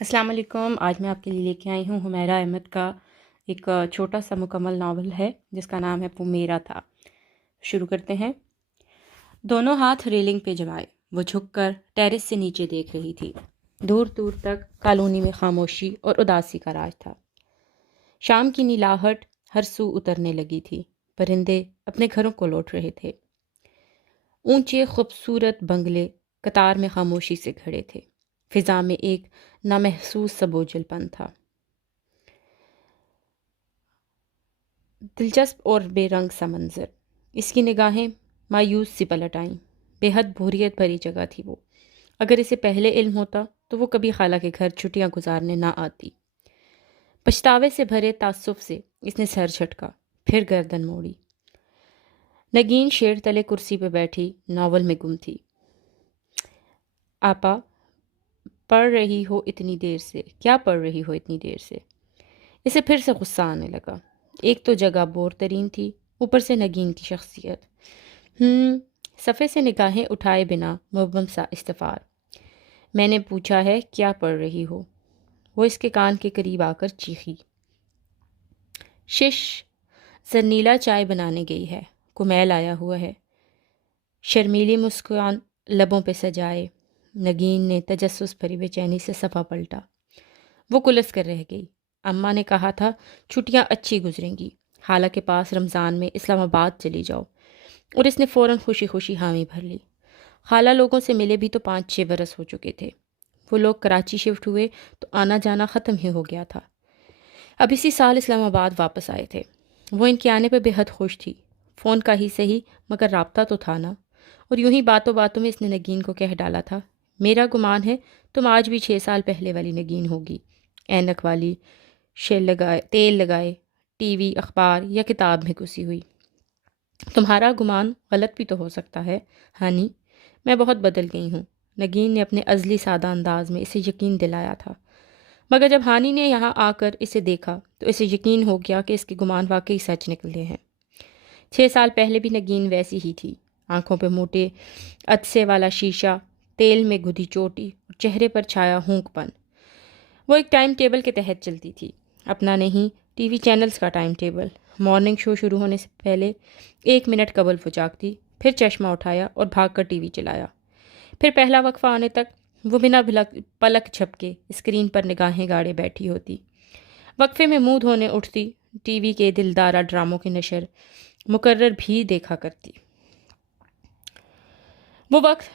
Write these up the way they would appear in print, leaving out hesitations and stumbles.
السلام علیکم۔ آج میں آپ کے لیے لے کے آئی ہوں حمیرہ احمد کا ایک چھوٹا سا مکمل ناول ہے جس کا نام ہے وہ میرا تھا۔ شروع کرتے ہیں۔ دونوں ہاتھ ریلنگ پہ جمائے وہ جھک کر ٹیرس سے نیچے دیکھ رہی تھی۔ دور دور تک کالونی میں خاموشی اور اداسی کا راج تھا۔ شام کی نیلاہٹ ہر سو اترنے لگی تھی۔ پرندے اپنے گھروں کو لوٹ رہے تھے۔ اونچے خوبصورت بنگلے قطار میں خاموشی سے کھڑے تھے۔ فضا میں ایک نامحسوس سا بوجھل پن تھا۔ دلچسپ اور بے رنگ سا منظر۔ اس کی نگاہیں مایوس سی پلٹ آئیں۔ بے حد بوریت بھری جگہ تھی وہ۔ اگر اسے پہلے علم ہوتا تو وہ کبھی خالہ کے گھر چھٹیاں گزارنے نہ آتی۔ پچھتاوے سے بھرے تعصب سے اس نے سر جھٹکا، پھر گردن موڑی۔ نگین شیڑ تلے کرسی پہ بیٹھی ناول میں گم تھی۔ آپا، پڑھ رہی ہو اتنی دیر سے؟ کیا پڑھ رہی ہو اتنی دیر سے؟ اسے پھر سے غصہ آنے لگا۔ ایک تو جگہ بور ترین تھی، اوپر سے نگین کی شخصیت۔ صفحے سے نگاہیں اٹھائے بنا مبہم سا استفار۔ میں نے پوچھا ہے کیا پڑھ رہی ہو؟ وہ اس کے کان کے قریب آ کر چیخی۔ شش، زرنیلا چائے بنانے گئی ہے، کمیل آیا ہوا ہے۔ شرمیلی مسکان لبوں پہ سجائے نگین نے تجسس بھری بے چینی سے صفحہ پلٹا۔ وہ کلس کر رہ گئی۔ اماں نے کہا تھا چھٹیاں اچھی گزریں گی، خالہ کے پاس رمضان میں اسلام آباد چلی جاؤ، اور اس نے فوراً خوشی خوشی حامی بھر لی۔ خالہ لوگوں سے ملے بھی تو 5-6 برس ہو چکے تھے۔ وہ لوگ کراچی شفٹ ہوئے تو آنا جانا ختم ہی ہو گیا تھا۔ اب اسی سال اسلام آباد واپس آئے تھے۔ وہ ان کے آنے پہ بے حد خوش تھی۔ فون کا ہی صحیح مگر رابطہ تو تھا نا۔ اور یوں ہی باتوں باتوں میں اس نے نگین کو کہہ ڈالا تھا، میرا گمان ہے تم آج بھی 6 سال پہلے والی نگین ہوگی، اینک والی، تیل لگائے، ٹی وی، اخبار یا کتاب میں گھسی ہوئی۔ تمہارا گمان غلط بھی تو ہو سکتا ہے ہانی، میں بہت بدل گئی ہوں۔ نگین نے اپنے ازلی سادہ انداز میں اسے یقین دلایا تھا، مگر جب ہانی نے یہاں آ کر اسے دیکھا تو اسے یقین ہو گیا کہ اس کے گمان واقعی سچ نکلے ہیں۔ 6 سال پہلے بھی نگین ویسی ہی تھی، آنکھوں پہ موٹے عدسے والا شیشہ، تیل میں گدھی چوٹی اور چہرے پر چھایا ہونک پن۔ وہ ایک ٹائم ٹیبل کے تحت چلتی تھی، اپنا نہیں، ٹی وی چینلز کا ٹائم ٹیبل۔ مارننگ شو شروع ہونے سے پہلے 1 منٹ قبل وہ جاگتی، پھر چشمہ اٹھایا اور بھاگ کر ٹی وی چلایا۔ پھر پہلا وقفہ آنے تک وہ بنا پلک جھپکے اسکرین پر نگاہیں گاڑے بیٹھی ہوتی۔ وقفے میں منہ دھونے اٹھتی، ٹی وی کے دلدارہ ڈراموں کی نشر مقرر بھی دیکھا کرتی۔ وہ وقت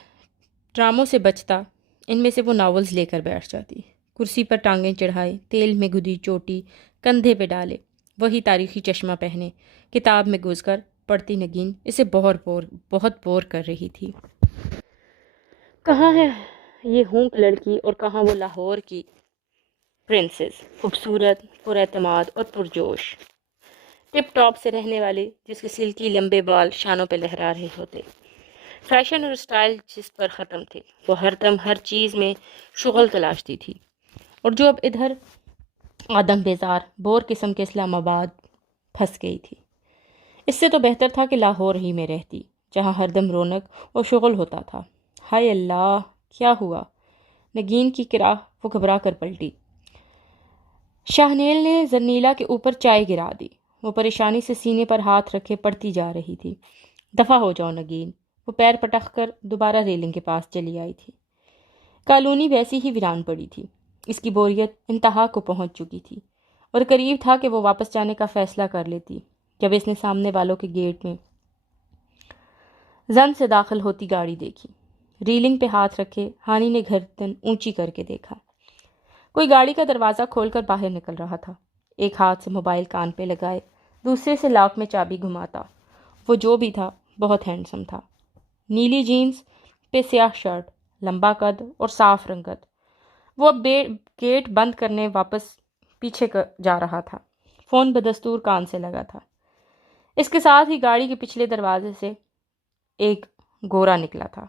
ڈراموں سے بچتا، ان میں سے وہ ناولز لے کر بیٹھ جاتی، کرسی پر ٹانگیں چڑھائے، تیل میں گدھی چوٹی کندھے پہ ڈالے، وہی تاریخی چشمہ پہنے، کتاب میں گھس کر پڑھتی نگین اسے بہت بور کر رہی تھی۔ کہاں ہے یہ ہونک لڑکی اور کہاں وہ لاہور کی پرنسس، خوبصورت، پر اعتماد اور پرجوش، ٹپ ٹاپ سے رہنے والی، جس کے سلکی لمبے بال شانوں پہ لہرا رہے ہوتے، فیشن اور سٹائل جس پر ختم تھے۔ وہ ہر دم ہر چیز میں شغل تلاشتی تھی، اور جو اب ادھر آدم بیزار بور قسم کے اسلام آباد پھنس گئی تھی، اس سے تو بہتر تھا کہ لاہور ہی میں رہتی، جہاں ہر دم رونق اور شغل ہوتا تھا۔ ہائے اللہ، کیا ہوا؟ نگین کی کرا وہ گھبرا کر پلٹی۔ شاہنیل نے زرنیلا کے اوپر چائے گرا دی۔ وہ پریشانی سے سینے پر ہاتھ رکھے پڑھتی جا رہی تھی۔ دفع ہو جاؤ نگین۔ وہ پیر پٹخ کر دوبارہ ریلنگ کے پاس چلی آئی تھی۔ کالونی ویسی ہی ویران پڑی تھی۔ اس کی بوریت انتہا کو پہنچ چکی تھی، اور قریب تھا کہ وہ واپس جانے کا فیصلہ کر لیتی، جب اس نے سامنے والوں کے گیٹ میں زن سے داخل ہوتی گاڑی دیکھی۔ ریلنگ پہ ہاتھ رکھے ہانی نے گردن اونچی کر کے دیکھا۔ کوئی گاڑی کا دروازہ کھول کر باہر نکل رہا تھا، ایک ہاتھ سے موبائل کان پہ لگائے، دوسرے سے لاک میں چابی گھماتا۔ وہ جو بھی تھا بہت ہینڈسم تھا، نیلی جینز پہ سیاہ شرٹ، لمبا قد اور صاف رنگت۔ وہ اب گیٹ بند کرنے واپس پیچھے جا رہا تھا، فون بدستور کان سے لگا تھا۔ اس کے ساتھ ہی گاڑی کے پچھلے دروازے سے ایک گورا نکلا تھا،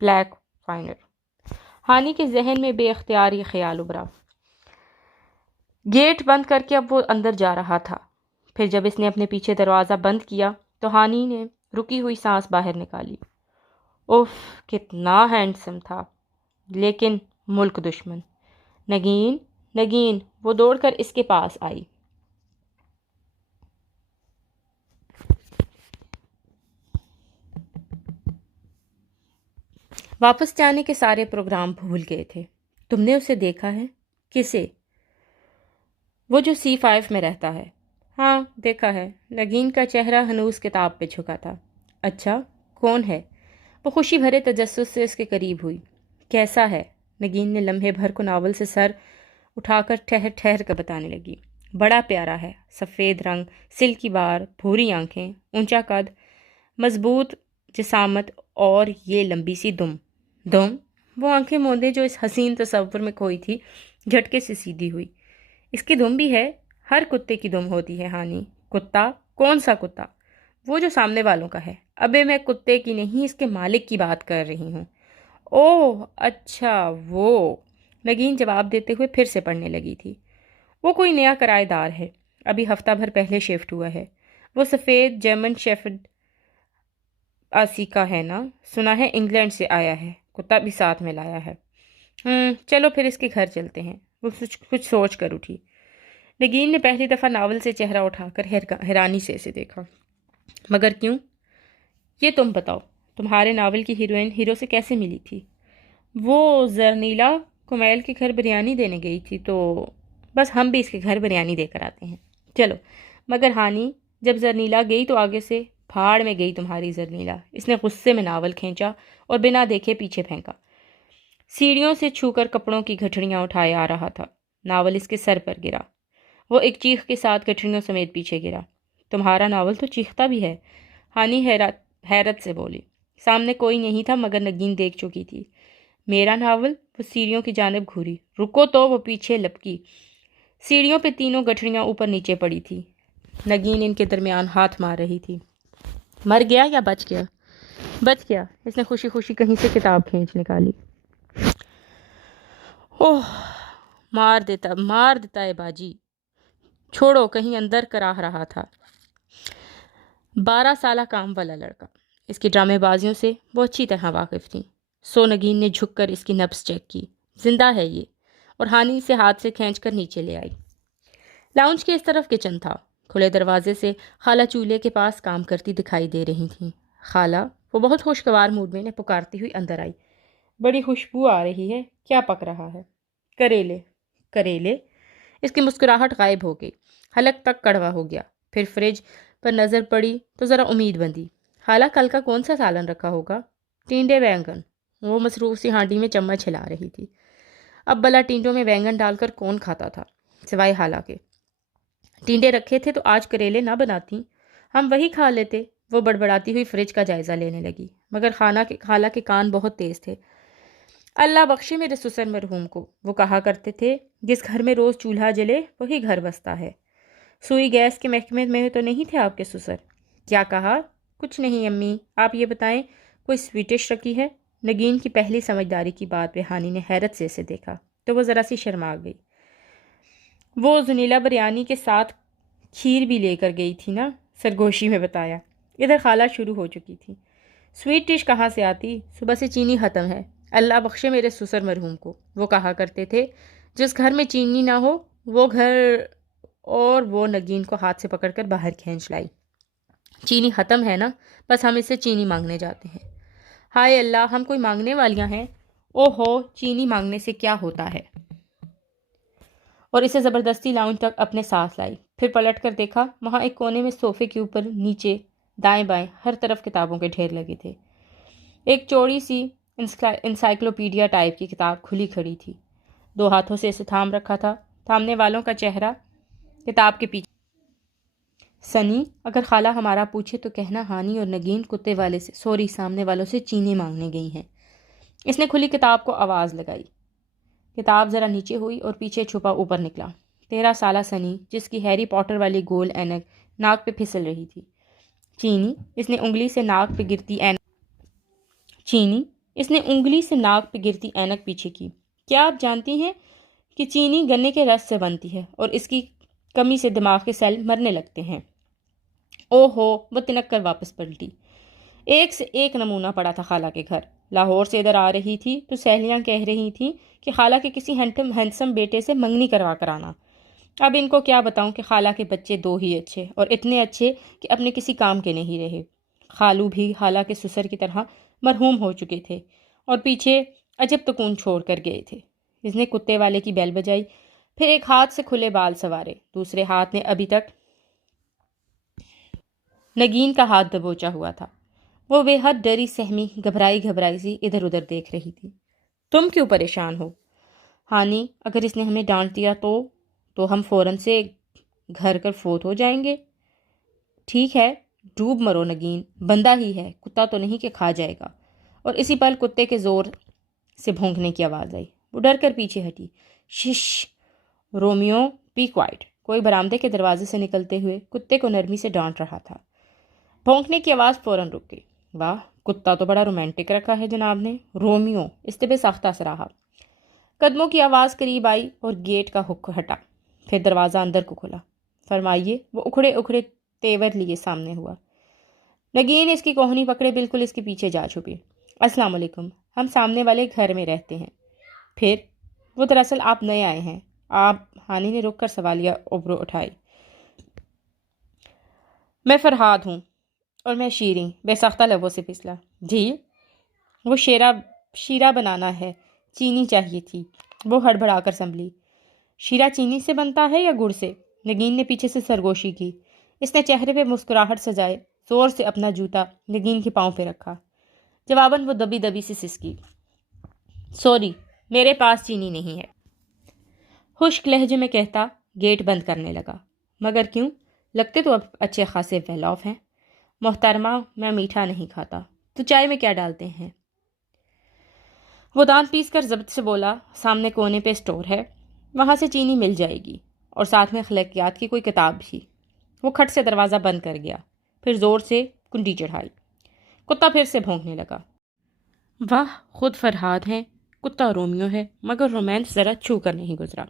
بلیک فائنر۔ ہانی کے ذہن میں بے اختیار یہ خیال ابھرا۔ گیٹ بند کر کے اب وہ اندر جا رہا تھا۔ پھر جب اس نے اپنے پیچھے دروازہ بند کیا تو ہانی نے رکی ہوئی سانس باہر نکالی۔ اوف، کتنا ہینڈسم تھا، لیکن ملک دشمن۔ نگین، نگین، وہ دوڑ کر اس کے پاس آئی۔ واپس جانے کے سارے پروگرام بھول گئے تھے۔ تم نے اسے دیکھا ہے؟ کسے؟ وہ جو C5 میں رہتا ہے۔ ہاں دیکھا ہے۔ نگین کا چہرہ ہنوز کتاب پہ جھکا تھا۔ اچھا، کون ہے؟ وہ خوشی بھرے تجسس سے اس کے قریب ہوئی۔ کیسا ہے؟ نگین نے لمحے بھر کو ناول سے سر اٹھا کر ٹھہر ٹھہر کر بتانے لگی۔ بڑا پیارا ہے، سفید رنگ، سلکی بار، بھوری آنکھیں، اونچا قد، مضبوط جسامت اور یہ لمبی سی دم۔ دم؟ وہ آنکھیں موندے جو اس حسین تصور میں کھوئی تھی جھٹکے سے سیدھی ہوئی۔ اس کی دم بھی ہے؟ ہر کتے کی دم ہوتی ہے ہانی۔ کتا؟ کون سا کتا؟ وہ جو سامنے والوں کا ہے۔ ابے میں کتے کی نہیں، اس کے مالک کی بات کر رہی ہوں۔ اوہ اچھا وہ۔ نگین جواب دیتے ہوئے پھر سے پڑھنے لگی تھی۔ وہ کوئی نیا کرایہ دار ہے، ابھی ہفتہ بھر پہلے شفٹ ہوا ہے۔ وہ سفید جرمن شیفرڈ آسی کا ہے نا؟ سنا ہے انگلینڈ سے آیا ہے، کتا بھی ساتھ میں لایا ہے۔ چلو پھر اس کے گھر چلتے ہیں۔ وہ کچھ سوچ کر اٹھی۔ نگین نے پہلی دفعہ ناول سے چہرہ اٹھا کر حیرانی سے اسے دیکھا۔ مگر کیوں؟ یہ تم بتاؤ، تمہارے ناول کی ہیروئن ہیرو سے کیسے ملی تھی؟ وہ زرنیلا کمیل کے گھر بریانی دینے گئی تھی، تو بس ہم بھی اس کے گھر بریانی دے کر آتے ہیں۔ چلو، مگر ہانی جب زرنیلا گئی تو آگے سے پھاڑ میں گئی تمہاری زرنیلا۔ اس نے غصے میں ناول کھینچا اور بنا دیکھے پیچھے پھینکا۔ سیڑھیوں سے چھو کر کپڑوں کی گٹھڑیاں اٹھائے آ رہا تھا۔ ناول اس کے سر پر گرا۔ وہ ایک چیخ کے ساتھ گٹھڑیوں سمیت پیچھے گرا۔ تمہارا ناول تو چیختا بھی ہے، ہانی حیرت سے بولی۔ سامنے کوئی نہیں تھا مگر نگین دیکھ چکی تھی۔ میرا ناول؟ وہ سیڑھیوں کی جانب گھوری۔ رکو تو، وہ پیچھے لپکی۔ سیڑھیوں پہ تینوں گٹھڑیاں اوپر نیچے پڑی تھی۔ نگین ان کے درمیان ہاتھ مار رہی تھی۔ مر گیا یا بچ گیا؟ بچ گیا۔ اس نے خوشی خوشی کہیں سے کتاب کھینچ نکالی۔ اوہ، مار دیتا ہے باجی۔ چھوڑو، کہیں اندر کراہ رہا تھا۔ 12 سالہ کام والا لڑکا۔ اس کی ڈرامے بازیوں سے وہ اچھی طرح واقف تھیں۔ نگین نے جھک کر اس کی نبض چیک کی۔ زندہ ہے یہ، اور ہانی اسے ہاتھ سے کھینچ کر نیچے لے آئی۔ لاؤنج کے اس طرف کچن تھا۔ کھلے دروازے سے خالہ چولہے کے پاس کام کرتی دکھائی دے رہی تھیں۔ خالہ، وہ بہت خوشگوار موڈ میں پکارتی ہوئی اندر آئی۔ بڑی خوشبو آ رہی ہے، کیا پک رہا ہے؟ کریلے۔ کریلے؟ اس کی مسکراہٹ غائب ہو گئی، حلق تک کڑوا ہو گیا۔ پھر فریج پر نظر پڑی تو ذرا امید بندی۔ خالہ، کل کا کون سا سالن رکھا ہوگا؟ ٹینڈے وینگن۔ وہ مصروف سی ہانڈی میں چمچ ہلا رہی تھی۔ اب بلا ٹینڈوں میں وینگن ڈال کر کون کھاتا تھا سوائے خالہ کے؟ ٹینڈے رکھے تھے تو آج کریلے نہ بناتی، ہم وہی کھا لیتے۔ وہ بڑبڑاتی ہوئی فریج کا جائزہ لینے لگی، مگر خالہ کے کان بہت تیز تھے۔ اللہ بخشے میرے سسر مرحوم کو، وہ کہا کرتے تھے، جس گھر میں روز چولہا جلے وہی گھر بستا ہے۔ سوئی گیس کے محکمے میں تو نہیں تھے آپ کے سسر؟ کیا کہا؟ کچھ نہیں امی، آپ یہ بتائیں کوئی سویٹش رکھی ہے؟ نگین کی پہلی سمجھداری کی بات پہ ہانی نے حیرت سے اسے دیکھا تو وہ ذرا سی شرما گئی۔ وہ زنیلا بریانی کے ساتھ کھیر بھی لے کر گئی تھی نا، سرگوشی میں بتایا۔ ادھر خالہ شروع ہو چکی تھی۔ سویٹ ڈش کہاں سے آتی؟ صبح سے چینی ختم ہے۔ اللہ بخشے میرے سسر مرحوم کو، وہ کہا کرتے تھے، جس گھر میں چینی نہ ہو وہ گھر، اور وہ نگین کو ہاتھ سے پکڑ کر باہر کھینچ لائی۔ چینی ختم ہے نا، بس ہم اس سے چینی مانگنے جاتے ہیں۔ ہائے اللہ، ہم کوئی مانگنے والیاں ہیں؟ او ہو، چینی مانگنے سے کیا ہوتا ہے؟ اور اسے زبردستی لاؤنج تک اپنے ساتھ لائی۔ پھر پلٹ کر دیکھا، وہاں ایک کونے میں صوفے کے اوپر نیچے دائیں بائیں ہر طرف کتابوں کے ڈھیر لگے تھے۔ ایک چوڑی سی انسائکلوپیڈیا ٹائپ کی کتاب کھلی کھڑی تھی۔ 2 ہاتھوں سے اسے تھام رکھا تھا۔ تھامنے والوں کا چہرہ کتاب کے پیچھے۔ سنی، اگر خالہ ہمارا پوچھے تو کہنا ہانی اور نگین کتے والے سے سامنے والوں سے چینی مانگنے گئی ہیں۔ اس نے کھلی کتاب کو آواز لگائی۔ کتاب ذرا نیچے ہوئی اور پیچھے چھپا اوپر نکلا۔ 13 سالہ سنی، جس کی ہیری پوٹر والی گول اینک ناک پہ پھسل رہی تھی۔ چینی، اس نے انگلی سے ناک پہ گرتی اینک پیچھے کی۔ کیا آپ جانتی ہیں کہ چینی گنے کے رس سے بنتی ہے اور اس کی کمی سے دماغ کے سیل مرنے لگتے ہیں؟ او ہو، وہ تنک کر واپس پلٹی۔ ایک سے ایک نمونہ پڑا تھا خالہ کے گھر۔ لاہور سے ادھر آ رہی تھی تو سہیلیاں کہہ رہی تھیں کہ خالہ کے کسی ہینڈسم بیٹے سے منگنی کروا کر آنا۔ اب ان کو کیا بتاؤں کہ خالہ کے بچے دو ہی اچھے، اور اتنے اچھے کہ اپنے کسی کام کے نہیں رہے۔ خالو بھی خالہ کے سسر کی طرح مرحوم ہو چکے تھے اور پیچھے عجب تکون چھوڑ کر گئے تھے۔ اس نے کتے والے کی بیل بجائی، پھر ایک ہاتھ سے کھلے بال سوارے، دوسرے ہاتھ نے ابھی تک نگین کا ہاتھ دبوچا ہوا تھا۔ وہ بے حد ڈری سہمی گھبرائی سی ادھر ادھر دیکھ رہی تھی۔ تم کیوں پریشان ہو؟ ہانی، اگر اس نے ہمیں ڈانٹ دیا تو ہم فوراً سے گھر کر فوت ہو جائیں گے۔ ٹھیک ہے، ڈوب مرو نگین، بندہ ہی ہے، کتا تو نہیں کہ کھا جائے گا۔ اور اسی پل کتے کے زور سے بھونکنے کی آواز آئی۔ وہ ڈر کر پیچھے ہٹی۔ شش رومیو، بی کوائٹ، کوئی برآمدے کے دروازے سے نکلتے ہوئے کتے کو نرمی سے ڈانٹ رہا تھا۔ بھونکنے کی آواز فوراً رک گئی۔ واہ، کتا تو بڑا رومانٹک رکھا ہے جناب نے، رومیو استبے ساختہ سے رہا۔ قدموں کی آواز قریب آئی اور گیٹ کا ہک ہٹا، پھر دروازہ اندر کو کھلا۔ فرمائیے، وہ اکھڑے اکھڑے تیور لیے سامنے ہوا۔ نگین اس کی کوہنی پکڑے بالکل اس کے پیچھے جا چھپی۔ السلام علیکم، ہم سامنے والے گھر میں رہتے ہیں۔ پھر وہ دراصل آپ نئے آئے ہیں۔ آپ، ہانی نے رک کر سوالیہ ابرو اٹھائی۔ میں فرحاد ہوں۔ اور میں شیریں، بے ساختہ لبوں سے پھسلا۔ جی، وہ شیرہ بنانا ہے، چینی چاہیے تھی۔ وہ ہڑبڑا کر سنبھلی۔ شیرہ چینی سے بنتا ہے یا گڑ سے؟ نگین نے پیچھے سے سرگوشی کی۔ اس نے چہرے پہ مسکراہٹ سجائے زور سے اپنا جوتا نگین کے پاؤں پہ رکھا۔ جواباً وہ دبی دبی سے سسکی۔ سوری، میرے پاس چینی نہیں ہے، خشک لہجے میں کہتا گیٹ بند کرنے لگا۔ مگر کیوں؟ لگتے تو اب اچھے خاصے ویل آف ہیں۔ محترمہ، میں میٹھا نہیں کھاتا۔ تو چائے میں کیا ڈالتے ہیں؟ وہ دانت پیس کر ضبط سے بولا، سامنے کونے پہ اسٹور ہے، وہاں سے چینی مل جائے گی، اور ساتھ میں اخلاقیات کی کوئی کتاب بھی۔ وہ کھٹ سے دروازہ بند کر گیا، پھر زور سے کنڈی چڑھائی۔ کتا پھر سے بھونکنے لگا۔ واہ، خود فرحاد ہیں، کتا رومیو ہے، مگر رومانس ذرا چھو کر نہیں گزرا۔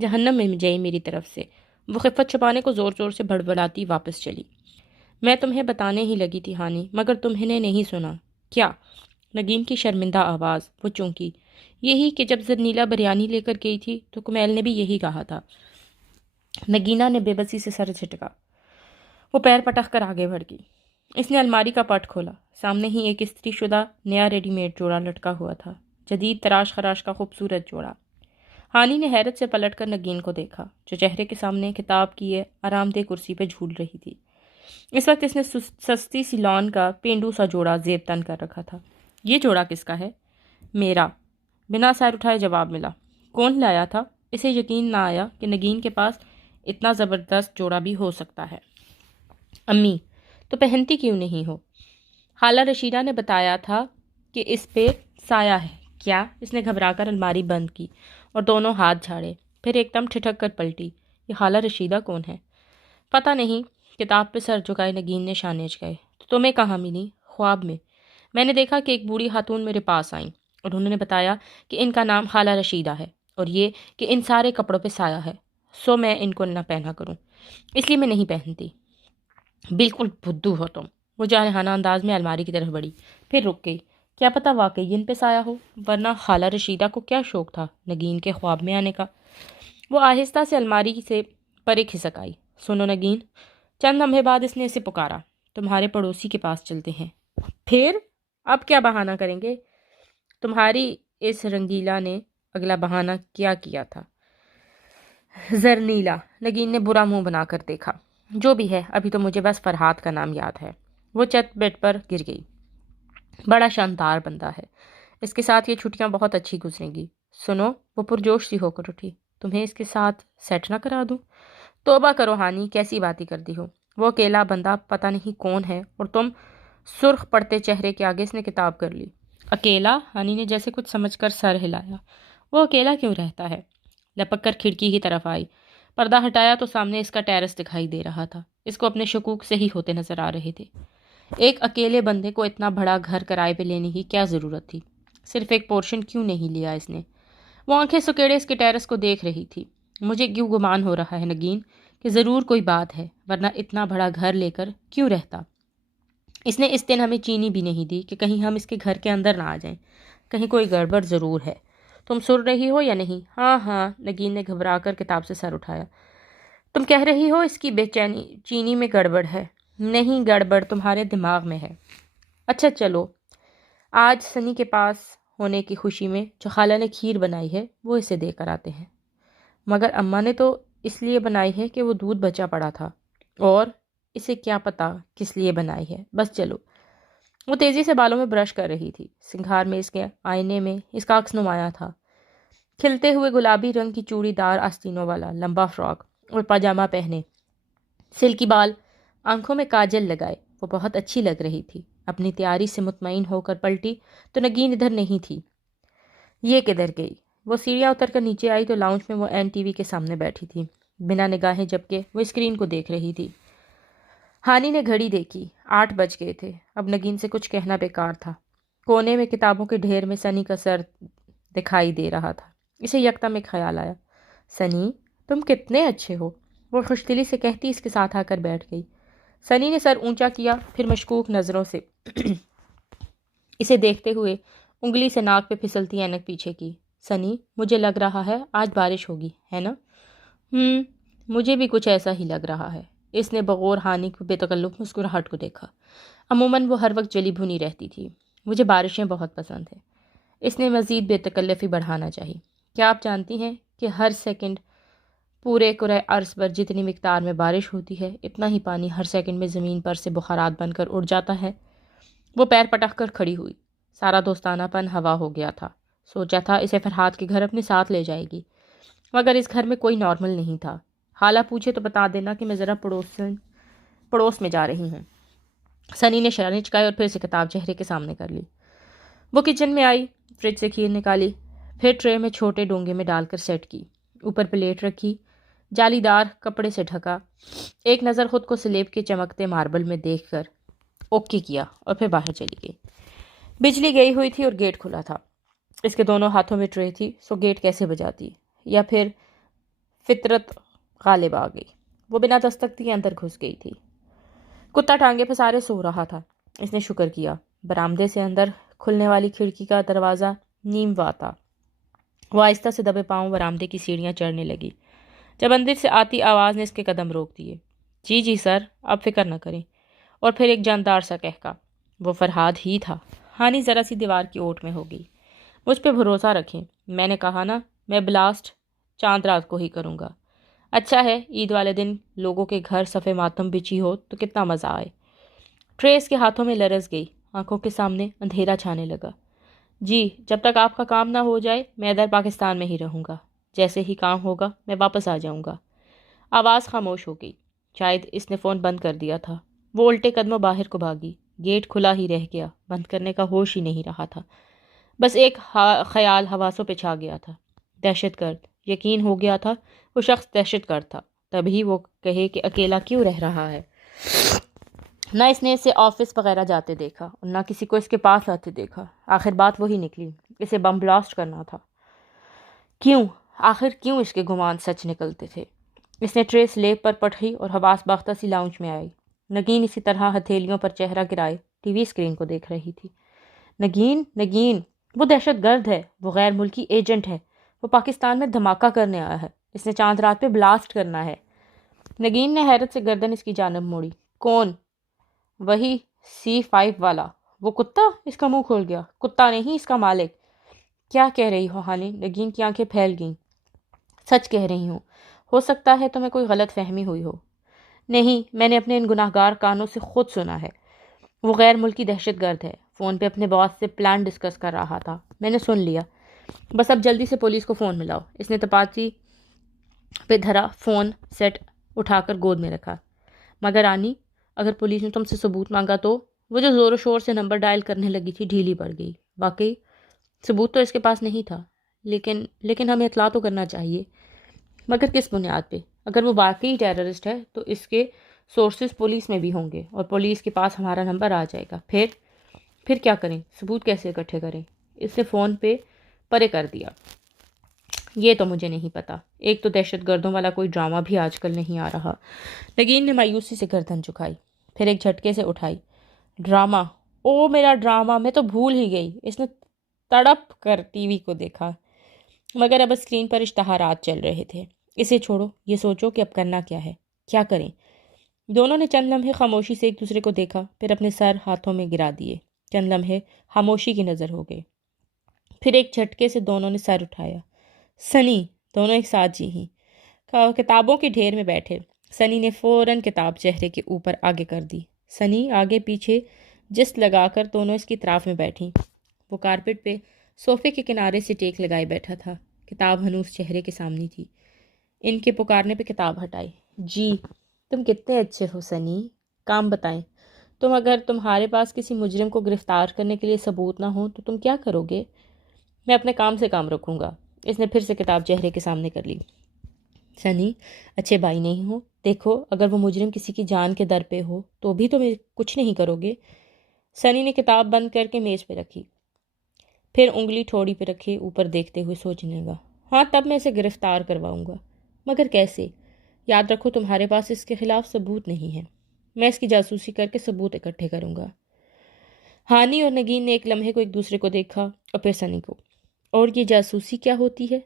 جہنم میں جائے میری طرف سے۔ وہ خفت چھپانے کو زور زور سے بڑبڑاتی واپس چلی۔ میں تمہیں بتانے ہی لگی تھی ہانی، مگر تمہیں نے نہیں سنا۔ کیا؟ نگین کی شرمندہ آواز۔ وہ چونکی۔ یہی کہ جب زرنیلا بریانی لے کر گئی تھی تو کمیل نے بھی یہی کہا تھا۔ نگینہ نے بے بسی سے سر جھٹکا۔ وہ پیر پٹک کر آگے بڑھ گئی۔ اس نے الماری کا پٹ کھولا۔ سامنے ہی ایک استری شدہ نیا ریڈی میڈ جوڑا لٹکا ہوا تھا، جدید تراش خراش کا خوبصورت جوڑا۔ ہانی نے حیرت سے پلٹ کر نگین کو دیکھا، جو چہرے کے سامنے کتاب کیے آرام دہ کرسی پہ جھول رہی تھی۔ اس وقت اس نے سستی سی لان کا پینڈو سا جوڑا زیب تن کر رکھا تھا۔ یہ جوڑا کس کا ہے؟ میرا، بنا سیر اٹھائے جواب ملا۔ کون لایا تھا؟ اسے یقین نہ آیا کہ نگین کے پاس اتنا زبردست جوڑا بھی ہو سکتا ہے۔ امی، تو پہنتی کیوں نہیں ہو؟ خالہ رشیدہ نے بتایا تھا کہ اس پہ سایہ ہے۔ کیا؟ اس نے گھبرا کر الماری بند کی اور دونوں ہاتھ جھاڑے، پھر ایک دم ٹھٹک کر پلٹی۔ یہ خالہ رشیدہ کون ہے؟ پتہ نہیں۔ کتاب پہ سر جھکائے نگین نے شانے گئے۔ تو تمہیں کہاں ملی؟ خواب میں میں نے دیکھا کہ ایک بوڑھی خاتون میرے پاس آئیں اور انہوں نے بتایا کہ ان کا نام خالہ رشیدہ ہے، اور یہ کہ ان سارے کپڑوں پہ سایہ ہے، سو میں ان کو نہ پہنا کروں، اس لیے میں نہیں پہنتی۔ بالکل بدھو ہو تم۔ وہ جارحانہ انداز میں الماری کی طرف بڑھی، پھر رک گئی۔ کیا پتہ واقعی ان پہ سایہ ہو، ورنہ خالہ رشیدہ کو کیا شوق تھا نگین کے خواب میں آنے کا۔ وہ آہستہ سے الماری سے پرے کھسک آئی۔ سنو نگین، چند لمحے بعد اس نے اسے پکارا، تمہارے پڑوسی کے پاس چلتے ہیں۔ پھر اب کیا بہانہ کریں گے؟ تمہاری اس رنگیلا نے اگلا بہانہ کیا تھا؟ زرنیلا، نگین نے برا منہ بنا کر دیکھا۔ جو بھی ہے، ابھی تو مجھے بس فرحاد کا نام یاد ہے۔ وہ چت بیڈ پر گر گئی۔ بڑا شاندار بندہ ہے، اس کے ساتھ یہ چھٹیاں بہت اچھی گزریں گی۔ سنو، وہ پرجوش سی ہو کر اٹھی، تمہیں اس کے ساتھ سیٹ نہ کرا دوں؟ توبہ کرو ہانی، کیسی باتیں کرتی ہو؟ وہ اکیلا بندہ پتہ نہیں کون ہے، اور تم؟ سرخ پڑتے چہرے کے آگے اس نے کتاب کر لی۔ اکیلا؟ ہانی نے جیسے کچھ سمجھ کر سر ہلایا۔ وہ اکیلا کیوں رہتا ہے؟ لپک کر کھڑکی کی طرف آئی۔ پردہ ہٹایا تو سامنے اس کا ٹیرس دکھائی دے رہا تھا۔ اس کو اپنے شکوک صحیح ہوتے نظر آ رہے تھے۔ ایک اکیلے بندے کو اتنا بڑا گھر کرائے پہ لینے کی کیا ضرورت تھی؟ صرف ایک پورشن کیوں نہیں لیا اس نے؟ وہ آنکھیں سکیڑے اس کے ٹیرس کو دیکھ رہی تھی۔ مجھے کیوں گمان ہو رہا ہے نگین کہ ضرور کوئی بات ہے، ورنہ اتنا بڑا گھر لے کر کیوں رہتا؟ اس نے اس دن ہمیں چینی بھی نہیں دی کہ کہیں ہم اس کے گھر کے اندر نہ آ جائیں، کہیں کوئی گڑبڑ ضرور ہے۔ تم سن رہی ہو یا نہیں؟ ہاں ہاں، نگین نے گھبرا کر کتاب سے سر اٹھایا۔ تم کہہ رہی ہو اس کی بے چینی چینی میں گڑبڑ ہے؟ نہیں، گڑبڑ تمہارے دماغ میں ہے۔ اچھا چلو، آج سنی کے پاس ہونے کی خوشی میں جو خالہ نے کھیر بنائی ہے وہ اسے دے کر آتے ہیں۔ مگر اماں نے تو اس لیے بنائی ہے کہ وہ دودھ بچا پڑا تھا، اور اسے کیا پتا کس لیے بنائی ہے، بس چلو۔ وہ تیزی سے بالوں میں برش کر رہی تھی۔ سنگھار میں اس کے آئینے میں اس کا عکس نمایاں تھا، کھلتے ہوئے گلابی رنگ کی چوڑی دار آستینوں والا لمبا فراک اور پاجامہ پہنے، سلکی بال، آنکھوں میں کاجل لگائے وہ بہت اچھی لگ رہی تھی۔ اپنی تیاری سے مطمئن ہو کر پلٹی تو نگین ادھر نہیں تھی۔ یہ کدھر گئی؟ وہ سیڑھیاں اتر کر نیچے آئی تو لاؤنج میں وہ این ٹی وی کے سامنے بیٹھی تھی، بنا نگاہیں جبکہ وہ اسکرین کو دیکھ رہی تھی۔ ہانی نے گھڑی دیکھی، 8 بج گئے تھے۔ اب نگین سے کچھ کہنا بیکار تھا۔ کونے میں کتابوں کے ڈھیر میں سنی کا سر دکھائی دے رہا تھا۔ اسے یکدم ایک خیال آیا، سنی تم کتنے اچھے ہو، وہ خوش دلی سے کہتی اس کے ساتھ آ کر بیٹھ گئی۔ سنی نے سر اونچا کیا، پھر مشکوک نظروں سے اسے دیکھتے ہوئے انگلی سے ناک پہ پھسلتی اینک پیچھے کی۔ سنی، مجھے لگ رہا ہے آج بارش ہوگی، ہے نا؟ مجھے بھی کچھ ایسا ہی لگ رہا ہے۔ اس نے بغور ہانی کو بے تکلف مسکراہٹ کو دیکھا۔ عموماً وہ ہر وقت جلی بھنی رہتی تھی۔ مجھے بارشیں بہت پسند ہیں۔ اس نے مزید بے تکلفی بڑھانا چاہی۔ کیا آپ جانتی ہیں کہ ہر سیکنڈ پورے کرۂ ارض پر جتنی مقدار میں بارش ہوتی ہے اتنا ہی پانی ہر سیکنڈ میں زمین پر سے بخارات بن کر اڑ جاتا ہے؟ وہ پیر پٹک کر کھڑی ہوئی۔ سارا دوستانہ پن ہوا ہو گیا تھا۔ سوچا تھا اسے فرحات کے گھر اپنے ساتھ لے جائے گی، مگر اس گھر میں کوئی نارمل نہیں تھا۔ خالہ پوچھے تو بتا دینا کہ میں ذرا پڑوس میں جا رہی ہوں۔ سنی نے شرح چکائی اور پھر سے کتاب چہرے کے سامنے کر لی۔ وہ کچن میں آئی، فریج سے کھیر نکالی، پھر ٹرے میں چھوٹے ڈونگے میں ڈال کر سیٹ کی، اوپر پلیٹ رکھی، جالی دار کپڑے سے ڈھکا، ایک نظر خود کو سلیب کے چمکتے ماربل میں دیکھ کر اوکے کیا اور پھر باہر چلی گئی۔ بجلی گئی ہوئی تھی اور گیٹ کھلا تھا۔ اس کے دونوں ہاتھوں میں ٹرے تھی، سو گیٹ کیسے بجاتی؟ یا پھر فطرت غالب آ گئی؟ وہ بنا دستک دیے اندر گھس گئی تھی۔ کتا ٹانگے پسارے سو رہا تھا۔ اس نے شکر کیا۔ برآمدے سے اندر کھلنے والی کھڑکی کا دروازہ نیم وا تھا۔ وہ آہستہ سے دبے پاؤں برآمدے کی سیڑھیاں چڑھنے لگی، جب اندر سے آتی آواز نے اس کے قدم روک دیے۔ جی جی سر، آپ فکر نہ کریں۔ اور پھر ایک جاندار سا کہکا۔ وہ فرحاد ہی تھا۔ ہانی ذرا سی دیوار کی اوٹ میں ہو گئی۔ مجھ پہ بھروسہ رکھیں، میں نے کہا نا، میں بلاسٹ چاند رات کو ہی کروں گا۔ اچھا ہے عید والے دن لوگوں کے گھر صفِ ماتم بچھی ہو تو کتنا مزہ آئے۔ ٹرے اس کے ہاتھوں میں لرز گئی، آنکھوں کے سامنے اندھیرا چھانے لگا۔ جی، جب تک آپ کا کام نہ ہو جائے میں ادھر پاکستان میں ہی رہوں گا، جیسے ہی کام ہوگا میں واپس آ جاؤں گا۔ آواز خاموش ہو گئی، شاید اس نے فون بند کر دیا تھا۔ وہ الٹے قدموں باہر کو بھاگی، گیٹ کھلا ہی رہ گیا، بند کرنے کا ہوش ہی نہیں رہا تھا۔ بس ایک خیال حواسوں پہ چھا گیا تھا، دہشت گرد۔ یقین ہو گیا تھا وہ شخص دہشت گرد تھا، تبھی وہ کہے کہ اکیلا کیوں رہ رہا ہے۔ نہ اس نے اسے آفس وغیرہ جاتے دیکھا اور نہ کسی کو اس کے پاس آتے دیکھا۔ آخر بات وہی نکلی، اسے بم بلاسٹ کرنا تھا۔ کیوں؟ آخر کیوں اس کے گمان سچ نکلتے تھے؟ اس نے ٹرے سلیب پر پٹھی اور حواس باختہ سی لاؤنج میں آئی۔ نگین اسی طرح ہتھیلیوں پر چہرہ گرائے ٹی وی اسکرین کو دیکھ رہی تھی۔ نگین، وہ دہشت گرد ہے، وہ غیر ملکی ایجنٹ ہے، وہ پاکستان میں دھماکہ کرنے آیا ہے، اس نے چاند رات پہ بلاسٹ کرنا ہے۔ نگین نے حیرت سے گردن اس کی جانب موڑی۔ کون؟ وہی C5 والا، وہ کتا؟ اس کا منہ کھول گیا۔ کتا نہیں، اس کا مالک۔ کیا کہہ رہی ہو ہانی؟ نگین کی آنکھیں پھیل گئیں۔ سچ کہہ رہی ہوں، ہو سکتا ہے تمہیں کوئی غلط فہمی ہوئی ہو۔ نہیں، میں نے اپنے ان گناہگار کانوں سے خود سنا ہے، وہ غیر ملکی دہشت گرد ہے، فون پہ اپنے باس سے پلان ڈسکس کر رہا تھا، میں نے سن لیا۔ بس اب جلدی سے پولیس کو فون ملاؤ۔ اس نے تپاتی پہ دھرا فون سیٹ اٹھا کر گود میں رکھا۔ مگر رانی، اگر پولیس نے تم سے ثبوت مانگا تو؟ وہ جو زور و شور سے نمبر ڈائل کرنے لگی تھی ڈھیلی پڑ گئی۔ واقعی ثبوت تو اس کے پاس نہیں تھا، لیکن ہمیں اطلاع تو کرنا چاہیے۔ مگر کس بنیاد پہ؟ اگر وہ واقعی ٹیررسٹ ہے تو اس کے سورسز پولیس میں بھی ہوں گے اور پولیس کے پاس ہمارا نمبر آ جائے گا۔ پھر کیا کریں؟ ثبوت کیسے اکٹھے کریں؟ اس نے فون پہ پرے کر دیا۔ یہ تو مجھے نہیں پتا، ایک تو دہشت گردوں والا کوئی ڈرامہ بھی آج کل نہیں آ رہا۔ نگین نے مایوسی سے گردن جھکائی، پھر ایک جھٹکے سے اٹھائی۔ ڈرامہ، او میرا ڈرامہ، میں تو بھول ہی گئی۔ اس نے تڑپ کر ٹی وی کو دیکھا، مگر اب اسکرین پر اشتہارات چل رہے تھے۔ اسے چھوڑو، یہ سوچو کہ اب کرنا کیا ہے، کیا کریں۔ دونوں نے چند لمحے خاموشی سے ایک دوسرے کو دیکھا، پھر اپنے سر ہاتھوں میں گرا دیے۔ چند لمحے خاموشی کی نظر ہو گئے، پھر ایک جھٹکے سے دونوں نے سر اٹھایا۔ سنی، دونوں ایک ساتھ جی ہی کتابوں کے ڈھیر میں بیٹھے۔ سنی نے فوراً کتاب چہرے کے اوپر آگے کر دی۔ سنی آگے پیچھے جست لگا کر دونوں اس کی اطراف میں بیٹھیں۔ وہ کارپٹ پہ صوفے کے کنارے سے ٹیک لگائے بیٹھا تھا، کتاب ہنوز چہرے کے سامنے تھی۔ ان کے پکارنے پہ کتاب ہٹائی۔ جی، تم کتنے اچھے ہو سنی، کام بتائیں۔ اگر تمہارے پاس کسی مجرم کو گرفتار کرنے کے لیے ثبوت نہ ہو تو تم کیا کرو گے؟ میں اپنے کام سے کام رکھوں گا۔ اس نے پھر سے کتاب چہرے کے سامنے کر لی۔ سنی، اچھے بھائی نہیں ہو؟ دیکھو، اگر وہ مجرم کسی کی جان کے در پہ ہو تو بھی تم کچھ نہیں کرو گے؟ سنی نے کتاب بند کر کے میز پہ رکھی، پھر انگلی ٹھوڑی پہ رکھے اوپر دیکھتے ہوئے سوچنے لگا۔ ہاں، تب میں اسے گرفتار کرواؤں گا، مگر کیسے؟ یاد رکھو تمہارے پاس اس کے خلاف ثبوت نہیں ہے۔ میں اس کی جاسوسی کر کے ثبوت اکٹھے کروں گا۔ ہانی اور نگین نے ایک لمحے کو ایک دوسرے کو دیکھا اور پھر سنی کو۔ اور یہ جاسوسی کیا ہوتی ہے؟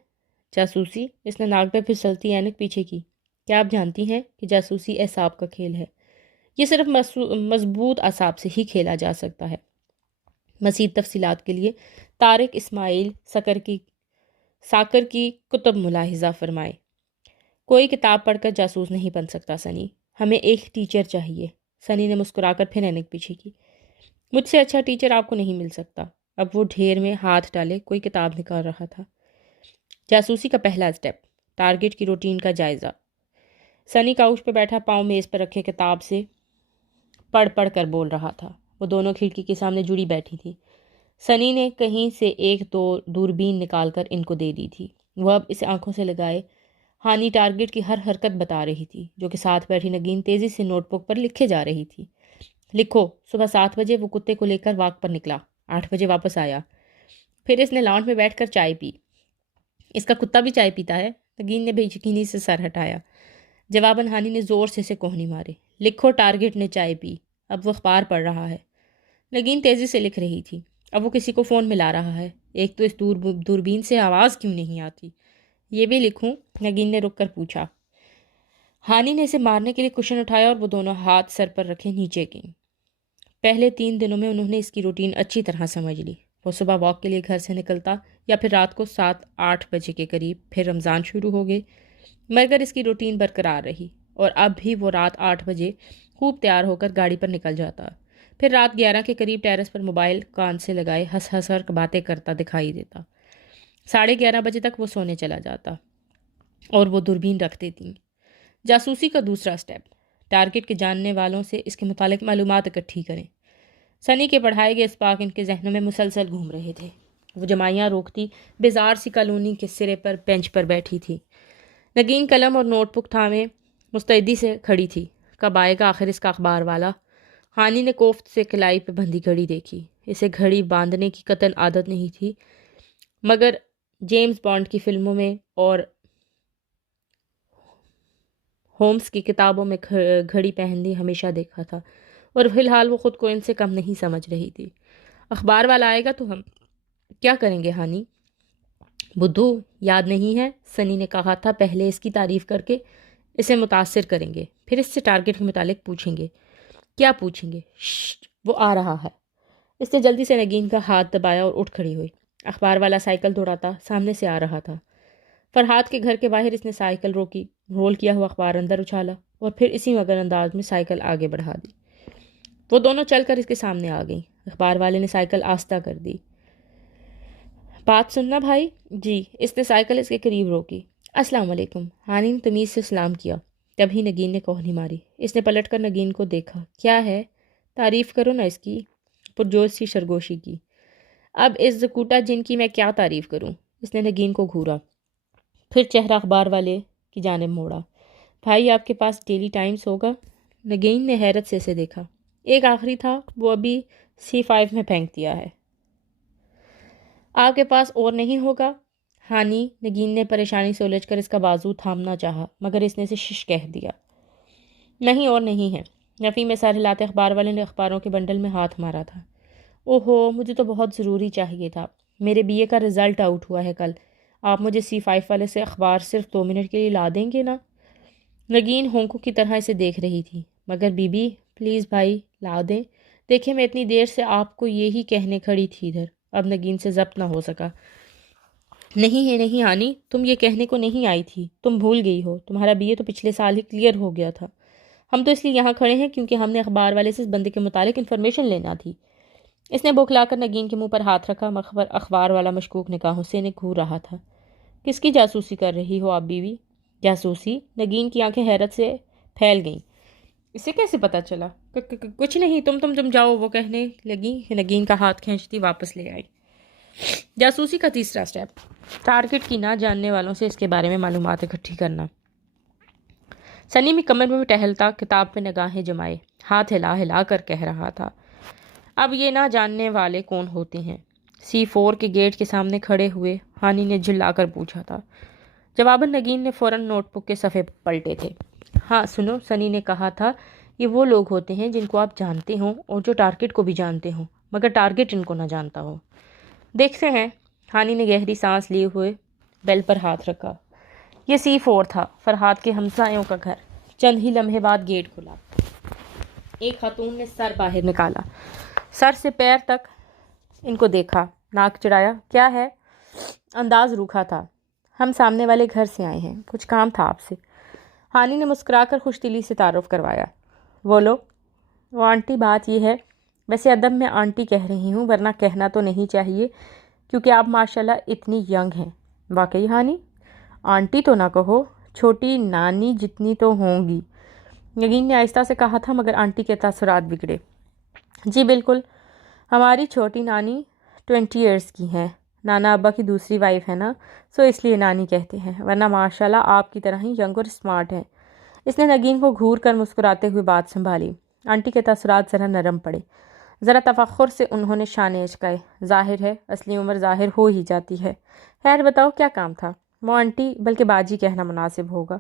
جاسوسی؟ اس نے ناک پہ پھسلتی اینک پیچھے کی۔ کیا آپ جانتی ہیں کہ جاسوسی اعصاب کا کھیل ہے؟ یہ صرف مضبوط اعصاب سے ہی کھیلا جا سکتا ہے۔ مزید تفصیلات کے لیے طارق اسماعیل ساکر کی کتب ملاحظہ فرمائے۔ کوئی کتاب پڑھ کر جاسوس نہیں بن سکتا سنی، ہمیں ایک ٹیچر چاہیے۔ سنی نے مسکرا کر پھر اینک پیچھے کی۔ مجھ سے اچھا ٹیچر آپ کو نہیں مل سکتا۔ اب وہ ڈھیر میں ہاتھ ڈالے کوئی کتاب نکال رہا تھا۔ جاسوسی کا پہلا اسٹیپ، ٹارگٹ کی روٹین کا جائزہ۔ سنی کاؤچ پہ بیٹھا پاؤں میز پر رکھے کتاب سے پڑھ پڑھ کر بول رہا تھا۔ وہ دونوں کھڑکی کے سامنے جڑی بیٹھی تھی۔ سنی نے کہیں سے ایک دو دوربین نکال کر ان کو دے دی تھی۔ وہ اب اسے آنکھوں سے لگائے ہانی ٹارگٹ کی ہر حرکت بتا رہی تھی، جو کہ ساتھ بیٹھی نگین تیزی سے نوٹ بک پر لکھے جا رہی تھی۔ لکھو، صبح 7 بجے وہ کتے کو لے کر واک پر نکلا، 8 بجے واپس آیا، پھر اس نے لانڈ میں بیٹھ کر چائے پی۔ اس کا کتا بھی چائے پیتا ہے؟ نگین نے بے یقینی سے سر ہٹایا۔ جواباً ہانی نے زور سے اسے کوہنی مارے۔ لکھو، ٹارگٹ نے چائے پی، اب وہ اخبار پڑھ رہا ہے۔ نگین تیزی سے لکھ رہی تھی۔ اب وہ کسی کو فون ملا رہا ہے۔ ایک تو اس دوربین سے آواز کیوں نہیں آتی؟ یہ بھی لکھوں؟ نگین نے رک کر پوچھا۔ ہانی نے اسے مارنے کے لیے کشن اٹھایا اور وہ دونوں ہاتھ سر پر رکھے نیچے گئیں۔ پہلے 3 دنوں میں انہوں نے اس کی روٹین اچھی طرح سمجھ لی۔ وہ صبح واک کے لیے گھر سے نکلتا یا پھر رات کو 7-8 بجے کے قریب، پھر رمضان شروع ہو گئے، مگر اس کی روٹین برقرار رہی اور اب بھی وہ رات 8 بجے خوب تیار ہو کر گاڑی پر نکل جاتا، پھر رات 11 کے قریب ٹیرس پر موبائل کان سے لگائے ہنس ہنس کر باتیں کرتا دکھائی دیتا۔ 11:30 بجے تک وہ سونے چلا جاتا اور وہ دوربین رکھ دیتی۔ جاسوسی کا دوسرا سٹیپ، ٹارگٹ کے جاننے والوں سے اس کے متعلق معلومات اکٹھی کریں۔ سنی کے پڑھائے گئے اسباق ان کے ذہنوں میں مسلسل گھوم رہے تھے۔ وہ جمائیاں روکتی بیزار سی کالونی کے سرے پر بینچ پر بیٹھی تھی۔ نگین قلم اور نوٹ بک تھامے مستعدی سے کھڑی تھی۔ کب آئے گا آخر اس کا اخبار والا؟ ہانی نے کوفت سے کلائی پہ بندھی گھڑی دیکھی۔ اسے گھڑی باندھنے کی قطعاً عادت نہیں تھی، مگر جیمز بانڈ کی فلموں میں اور ہومز کی کتابوں میں گھڑی پہننی ہمیشہ دیکھا تھا، اور فی الحال وہ خود کو ان سے کم نہیں سمجھ رہی تھی۔ اخبار والا آئے گا تو ہم کیا کریں گے ہانی؟ بدھو، یاد نہیں ہے؟ سنی نے کہا تھا پہلے اس کی تعریف کر کے اسے متاثر کریں گے، پھر اس سے ٹارگٹ کے متعلق پوچھیں گے۔ کیا پوچھیں گے؟ ششٹ، وہ آ رہا ہے۔ اس نے جلدی سے نگین کا ہاتھ دبایا اور اٹھ کھڑی ہوئی۔ اخبار والا سائیکل دوڑاتا سامنے سے آ رہا تھا۔ فرحات کے گھر کے باہر اس نے سائیکل روکی، رول کیا ہوا اخبار اندر اچھالا اور پھر اسی مگر انداز میں سائیکل آگے بڑھا دی۔ وہ دونوں چل کر اس کے سامنے آ گئیں۔ اخبار والے نے سائیکل آہستہ کر دی۔ بات سننا بھائی؟ جی۔ اس نے سائیکل اس کے قریب روکی۔ السلام علیکم، ہانی نے تمیز سے سلام کیا۔ تبھی نگین نے کوہنی ماری۔ اس نے پلٹ کر نگین کو دیکھا۔ کیا ہے؟ تعریف کرو نا اس کی، پرجوش سی سرگوشی کی۔ اب اس زکوٹا جن کی میں کیا تعریف کروں؟ اس نے نگین کو گھورا، پھر چہرہ اخبار والے کی جانب موڑا۔ بھائی، آپ کے پاس ڈیلی ٹائمز ہوگا؟ نگین نے حیرت سے اسے دیکھا۔ ایک آخری تھا، وہ ابھی C5 میں پھینک دیا ہے۔ آپ کے پاس اور نہیں ہوگا؟ ہانی، نگین نے پریشانی سے الجھ کر اس کا بازو تھامنا چاہا، مگر اس نے اسے شش کہہ دیا۔ نہیں، اور نہیں ہے۔ نفی میں سر ہلاتے اخبار والے نے اخباروں کے بنڈل میں ہاتھ مارا تھا۔ اوہو، مجھے تو بہت ضروری چاہیے تھا۔ میرے بی اے کا رزلٹ آؤٹ ہوا ہے کل۔ آپ مجھے C5 والے سے اخبار صرف 2 منٹ کے لیے لا دیں گے نا؟ نگین ہونکوں کی طرح اسے دیکھ رہی تھی۔ مگر بی بی پلیز بھائی لا دیں۔ دیکھیں میں اتنی دیر سے آپ کو یہی کہنے کھڑی تھی ادھر۔ اب نگین سے ضبط نہ ہو سکا۔ نہیں ہے نہیں ہانی، تم یہ کہنے کو نہیں آئی تھی، تم بھول گئی ہو، تمہارا بی اے تو پچھلے سال ہی کلیئر ہو گیا تھا۔ ہم تو اس لیے یہاں کھڑے ہیں کیونکہ ہم نے اخبار والے سے اس بندے کے متعلق انفارمیشن لینا تھی۔ اس نے بوکھلا کر نگین کے منہ پر ہاتھ رکھا۔ اخبار والا مشکوک نگاہوں سے انہیں گھور رہا تھا۔ کس کی جاسوسی کر رہی ہو آپ بیوی؟ جاسوسی؟ نگین کی آنکھیں حیرت سے پھیل گئیں۔ اسے کیسے پتا چلا؟ کچھ نہیں، تم جاؤ، وہ کہنے لگی۔ نگین کا ہاتھ کھینچتی واپس لے آئی۔ جاسوسی کا تیسرا سٹیپ، ٹارگٹ کی نہ جاننے والوں سے اس کے بارے میں معلومات اکٹھی کرنا۔ سنی میں کمر میں ٹہلتا کتاب پہ نگاہیں جمائے ہاتھ ہلا ہلا کر کہہ رہا تھا، اب یہ نہ جاننے والے کون ہوتے ہیں؟ C4 کے گیٹ کے سامنے کھڑے ہوئے ہانی نے جھلا کر پوچھا تھا۔ جواباً نگین نے فوراً نوٹ بک کے صفحے پلٹے تھے۔ ہاں سنو، سنی نے کہا تھا، یہ وہ لوگ ہوتے ہیں جن کو آپ جانتے ہوں اور جو ٹارگٹ کو بھی جانتے ہوں مگر ٹارگٹ ان کو نہ جانتا ہو۔ دیکھتے ہیں۔ ہانی نے گہری سانس لیے ہوئے بیل پر ہاتھ رکھا۔ یہ C4 تھا، فرحاد کے ہمسایوں کا گھر۔ چند ہی لمحے بعد گیٹ کھلا۔ ایک خاتون نے سر باہر نکالا، سر سے پیر تک ان کو دیکھا، ناک چڑھایا۔ کیا ہے؟ انداز روکھا تھا۔ ہم سامنے والے گھر سے آئے ہیں، کچھ کام تھا آپ سے۔ ہانی نے مسکرا کر خوش دلی سے تعارف کروایا۔ بولو۔ وہ آنٹی بات یہ ہے، ویسے ادب میں آنٹی کہہ رہی ہوں ورنہ کہنا تو نہیں چاہیے کیونکہ آپ ماشاءاللہ اتنی ینگ ہیں۔ واقعی ہانی؟ آنٹی تو نہ کہو، چھوٹی نانی جتنی تو ہوں گی، نگین نے آہستہ سے کہا تھا مگر آنٹی کے تاثرات بگڑے۔ جی بالکل، ہماری چھوٹی نانی 20 ایئرس کی ہیں، نانا ابا کی دوسری وائف ہے نا، سو اس لیے نانی کہتے ہیں، ورنہ ماشاءاللہ آپ کی طرح ہی ینگ اور اسمارٹ ہیں۔ اس نے نگین کو گھور کر مسکراتے ہوئے بات سنبھالی۔ آنٹی کے تاثرات ذرا نرم پڑے، ذرا تفخر سے انہوں نے شانے اچکائے۔ ظاہر ہے اصلی عمر ظاہر ہو ہی جاتی ہے۔ خیر بتاؤ کیا کام تھا؟ وہ آنٹی بلکہ باجی کہنا مناسب ہوگا،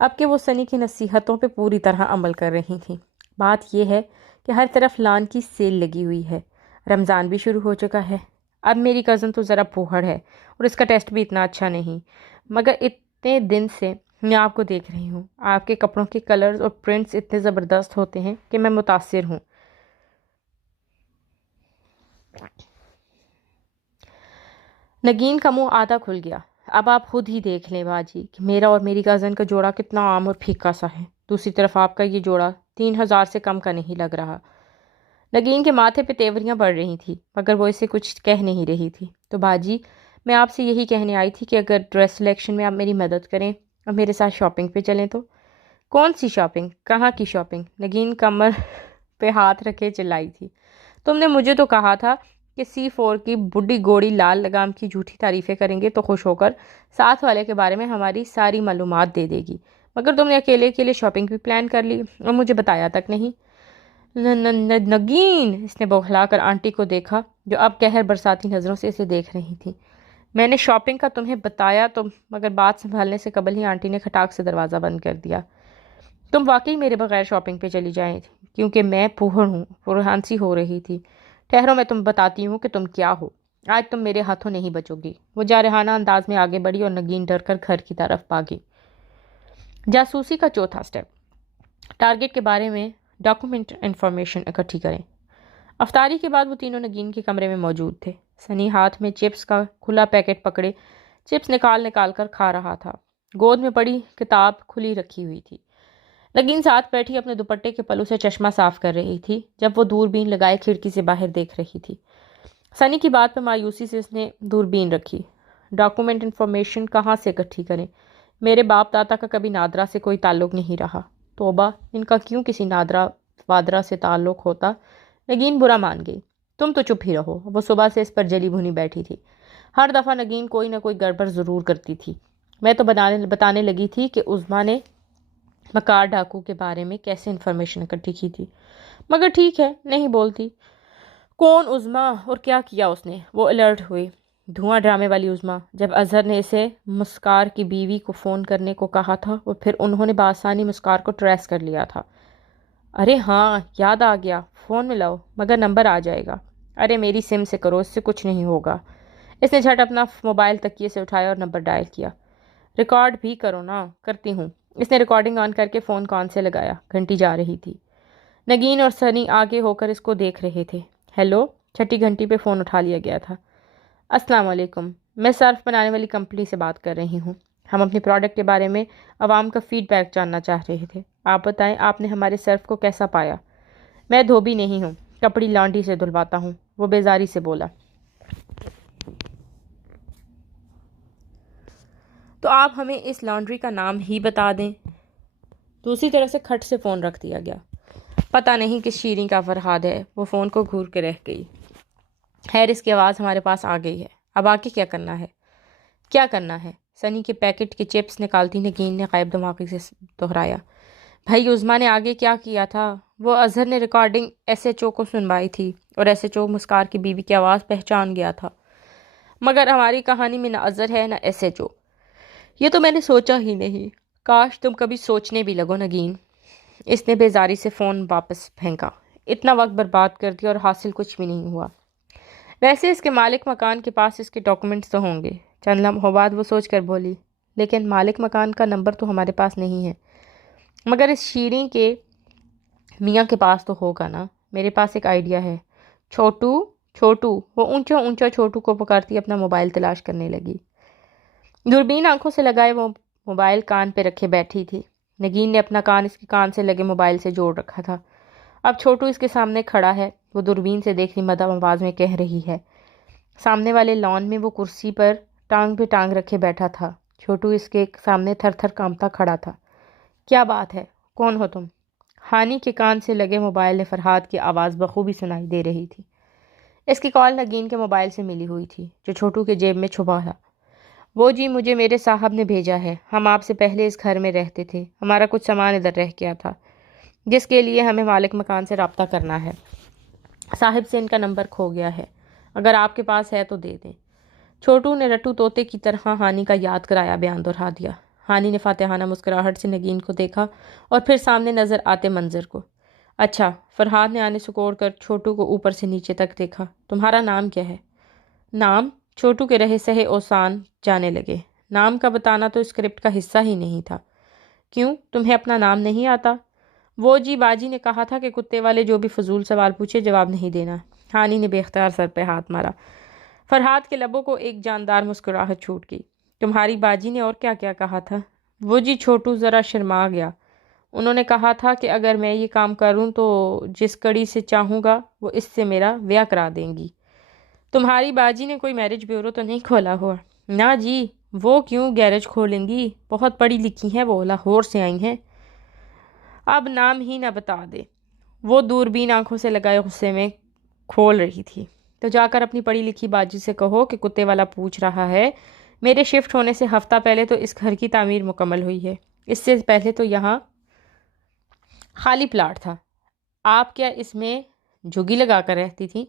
اب کہ وہ سنی کی نصیحتوں پہ پوری طرح عمل کر رہی تھیں۔ بات یہ ہے کہ ہر طرف لان کی سیل لگی ہوئی ہے، رمضان بھی شروع ہو چکا ہے۔ اب میری کزن تو ذرا پوہڑ ہے اور اس کا ٹیسٹ بھی اتنا اچھا نہیں، مگر اتنے دن سے میں آپ کو دیکھ رہی ہوں، آپ کے کپڑوں کے کلرز اور پرنٹس اتنے زبردست ہوتے ہیں کہ میں متاثر ہوں۔ نگین کا منہ آدھا کھل گیا۔ اب آپ خود ہی دیکھ لیں باجی کہ میرا اور میری کزن کا جوڑا کتنا عام اور پھیکا سا ہے، دوسری طرف آپ کا یہ جوڑا 3000 سے کم کا نہیں لگ رہا۔ نگین کے ماتھے پہ تیوریاں بڑھ رہی تھیں مگر وہ اسے کچھ کہہ نہیں رہی تھی۔ تو باجی میں آپ سے یہی کہنے آئی تھی کہ اگر ڈریس سلیکشن میں آپ میری مدد کریں اور میرے ساتھ شاپنگ پہ چلیں تو۔ کون سی شاپنگ؟ کہاں کی شاپنگ؟ نگین کمر پہ ہاتھ رکھے چلائی تھی۔ تم نے مجھے تو کہا تھا کہ C4 کی بڈھی گوڑی لال لگام کی جھوٹی تعریفیں کریں گے تو خوش ہو کر ساتھ والے کے بارے میں ہماری ساری معلومات دے دے گی، مگر تم نے اکیلے شاپنگ بھی پلان کر لی اور مجھے بتایا تک نہیں۔ نگین، اس نے بوکھلا کر آنٹی کو دیکھا جو اب قہر برساتی نظروں سے اسے دیکھ رہی تھی۔ میں نے شاپنگ کا تمہیں بتایا تو، مگر بات سنبھالنے سے قبل ہی آنٹی نے کھٹاک سے دروازہ بند کر دیا۔ تم واقعی میرے بغیر شاپنگ پہ چلی جائیں کیونکہ میں پوہر ہوں، پرہانسی ہو رہی تھی۔ ٹھہرو میں تم بتاتی ہوں کہ تم کیا ہو، آج تم میرے ہاتھوں نہیں بچو گی۔ وہ جارحانہ انداز میں آگے بڑھی اور نگین ڈر کر گھر کی طرف بھاگی۔ جاسوسی کا چوتھا سٹیپ، ٹارگٹ کے بارے میں ڈاکومنٹ انفارمیشن اکٹھی کریں۔ افطاری کے بعد وہ تینوں نگین کے کمرے میں موجود تھے۔ سنی ہاتھ میں چپس کا کھلا پیکٹ پکڑے چپس نکال کر کھا رہا تھا، گود میں پڑی کتاب کھلی رکھی ہوئی تھی۔ نگین ساتھ بیٹھی اپنے دوپٹے کے پلو سے چشمہ صاف کر رہی تھی جب وہ دوربین لگائے کھڑکی سے باہر دیکھ رہی تھی۔ سنی کی بات پر مایوسی سے اس نے دوربین رکھی۔ ڈاکومنٹ انفارمیشن کہاں سے اکٹھی کریں؟ میرے باپ دادا کا کبھی نادرا سے کوئی تعلق نہیں رہا۔ توبہ، ان کا کیوں کسی نادرا وادرا سے تعلق ہوتا؟ نگین برا مان گئی۔ تم تو چپ ہی رہو۔ وہ صبح سے اس پر جلی بھونی بیٹھی تھی۔ ہر دفعہ نگین کوئی نہ کوئی گڑبڑ ضرور کرتی تھی۔ میں تو بتانے لگی تھی کہ عظمیٰ نے مکار ڈاکو کے بارے میں کیسے انفارمیشن اکٹھی کی تھی، مگر ٹھیک ہے نہیں بولتی۔ کون عظمیٰ اور کیا کیا اس نے؟ وہ الرٹ ہوئی۔ دھواں ڈرامے والی عظمیٰ، جب اظہر نے اسے مسکار کی بیوی کو فون کرنے کو کہا تھا اور پھر انہوں نے بآسانی مسکار کو ٹریس کر لیا تھا۔ ارے ہاں یاد آ گیا، فون میں لاؤ مگر نمبر آ جائے گا۔ ارے میری سم سے کرو، اس سے کچھ نہیں ہوگا۔ اس نے جھٹ اپنا موبائل تکیے سے اٹھایا اور نمبر ڈائل کیا۔ ریکارڈ بھی کرو نا۔ کرتی ہوں۔ اس نے ریکارڈنگ آن کر کے فون کان سے لگایا۔ گھنٹی جا رہی تھی۔ نگین اور سنی آگے ہو کر اس کو دیکھ رہے تھے۔ ہیلو، چھٹی گھنٹی پہ فون اٹھا لیا گیا تھا۔ السلام علیکم، میں صرف بنانے والی کمپنی سے بات کر رہی ہوں۔ ہم اپنی پروڈکٹ کے بارے میں عوام کا فیڈ بیک جاننا چاہ رہے تھے۔ آپ بتائیں آپ نے ہمارے صرف کو کیسا پایا؟ میں دھوبی نہیں ہوں، کپڑی لانڈری سے دھلواتا ہوں، وہ بیزاری سے بولا۔ تو آپ ہمیں اس لانڈری کا نام ہی بتا دیں۔ دوسری طرف سے کھٹ سے فون رکھ دیا گیا۔ پتہ نہیں کس شیریں کا فرہاد ہے، وہ فون کو گھور کے رہ گئی۔ خیر اس کی آواز ہمارے پاس آ گئی ہے، اب آگے کیا کرنا ہے؟ کیا کرنا ہے؟ سنی کے پیکٹ کے چپس نکالتی نگین نے غائب دماغی سے دہرایا۔ بھائی عظما نے آگے کیا کیا تھا؟ وہ اظہر نے ریکارڈنگ ایس ایچ او کو سنوائی تھی اور ایس ایچ او مسکار کی بیوی کی آواز پہچان گیا تھا۔ مگر ہماری کہانی میں نہ اظہر ہے نہ ایس ایچ او۔ یہ تو میں نے سوچا ہی نہیں۔ کاش تم کبھی سوچنے بھی لگو نگین۔ اس نے بیزاری سے فون واپس پھینکا۔ اتنا وقت برباد کر دیا اور حاصل کچھ بھی نہیں ہوا۔ ویسے اس کے مالک مکان کے پاس اس کے ڈاکومنٹس تو ہوں گے۔ چند لمحوں بعد وہ سوچ کر بولی، لیکن مالک مکان کا نمبر تو ہمارے پاس نہیں ہے۔ مگر اس شیریں کے میاں کے پاس تو ہوگا نا۔ میرے پاس ایک آئیڈیا ہے۔ چھوٹو چھوٹو، وہ اونچا اونچا چھوٹو کو پکارتی اپنا موبائل تلاش کرنے لگی۔ دوربین آنکھوں سے لگائے وہ موبائل کان پہ رکھے بیٹھی تھی۔ نگین نے اپنا کان اس کے کان سے لگے موبائل سے جوڑ رکھا تھا۔ اب چھوٹو اس کے سامنے کھڑا ہے، وہ دوربین سے دیکھ رہی مدھم آواز میں کہہ رہی ہے۔ سامنے والے لان میں وہ کرسی پر ٹانگ پہ ٹانگ رکھے بیٹھا تھا۔ چھوٹو اس کے سامنے تھر تھر کانپتا کھڑا تھا۔ کیا بات ہے؟ کون ہو تم؟ ہانی کے کان سے لگے موبائل نے فرہاد کی آواز بخوبی سنائی دے رہی تھی۔ اس کی کال نگین کے موبائل سے ملی ہوئی تھی جو چھوٹو کے جیب میں چھپا تھا۔ وہ جی مجھے میرے صاحب نے بھیجا ہے، ہم آپ سے پہلے اس گھر میں رہتے تھے، ہمارا کچھ سامان ادھر رہ گیا تھا جس کے لیے ہمیں مالک مکان سے رابطہ کرنا ہے۔ صاحب سے ان کا نمبر کھو گیا ہے، اگر آپ کے پاس ہے تو دے دیں۔ چھوٹو نے رٹو طوطے کی طرح ہانی کا یاد کرایا بیان دہرا دیا۔ ہانی نے فاتحانہ مسکراہٹ سے نگین کو دیکھا اور پھر سامنے نظر آتے منظر کو۔ اچھا، فرہاد نے آنے سکوڑ کر چھوٹو کو اوپر سے نیچے تک دیکھا۔ تمہارا نام کیا ہے؟ نام؟ چھوٹو کے رہے سہے اوسان جانے لگے۔ نام کا بتانا تو اسکرپٹ کا حصہ ہی نہیں تھا۔ کیوں، تمہیں اپنا نام نہیں آتا؟ وہ جی باجی نے کہا تھا کہ کتے والے جو بھی فضول سوال پوچھے جواب نہیں دینا۔ ہانی نے بے اختیار سر پہ ہاتھ مارا۔ فرہاد کے لبوں کو ایک جاندار مسکراہٹ چھوٹ گئی۔ تمہاری باجی نے اور کیا کیا کہا تھا؟ وہ جی چھوٹو ذرا شرما گیا۔ انہوں نے کہا تھا کہ اگر میں یہ کام کروں تو جس کڑی سے چاہوں گا وہ اس سے میرا بیاہ کرا دیں گی۔ تمہاری باجی نے کوئی میرج بیورو تو نہیں کھولا ہوا؟ نہ جی، وہ کیوں گیرج کھولیں گی، بہت پڑھی لکھی ہیں، وہ لاہور سے آئی ہیں۔ اب نام ہی نہ بتا دے، وہ دوربین آنکھوں سے لگائے غصے میں کھول رہی تھی۔ تو جا کر اپنی پڑھی لکھی باجی سے کہو کہ کتے والا پوچھ رہا ہے، میرے شفٹ ہونے سے ہفتہ پہلے تو اس گھر کی تعمیر مکمل ہوئی ہے، اس سے پہلے تو یہاں خالی پلاٹ تھا، آپ کیا اس میں جھگی لگا کر رہتی تھی؟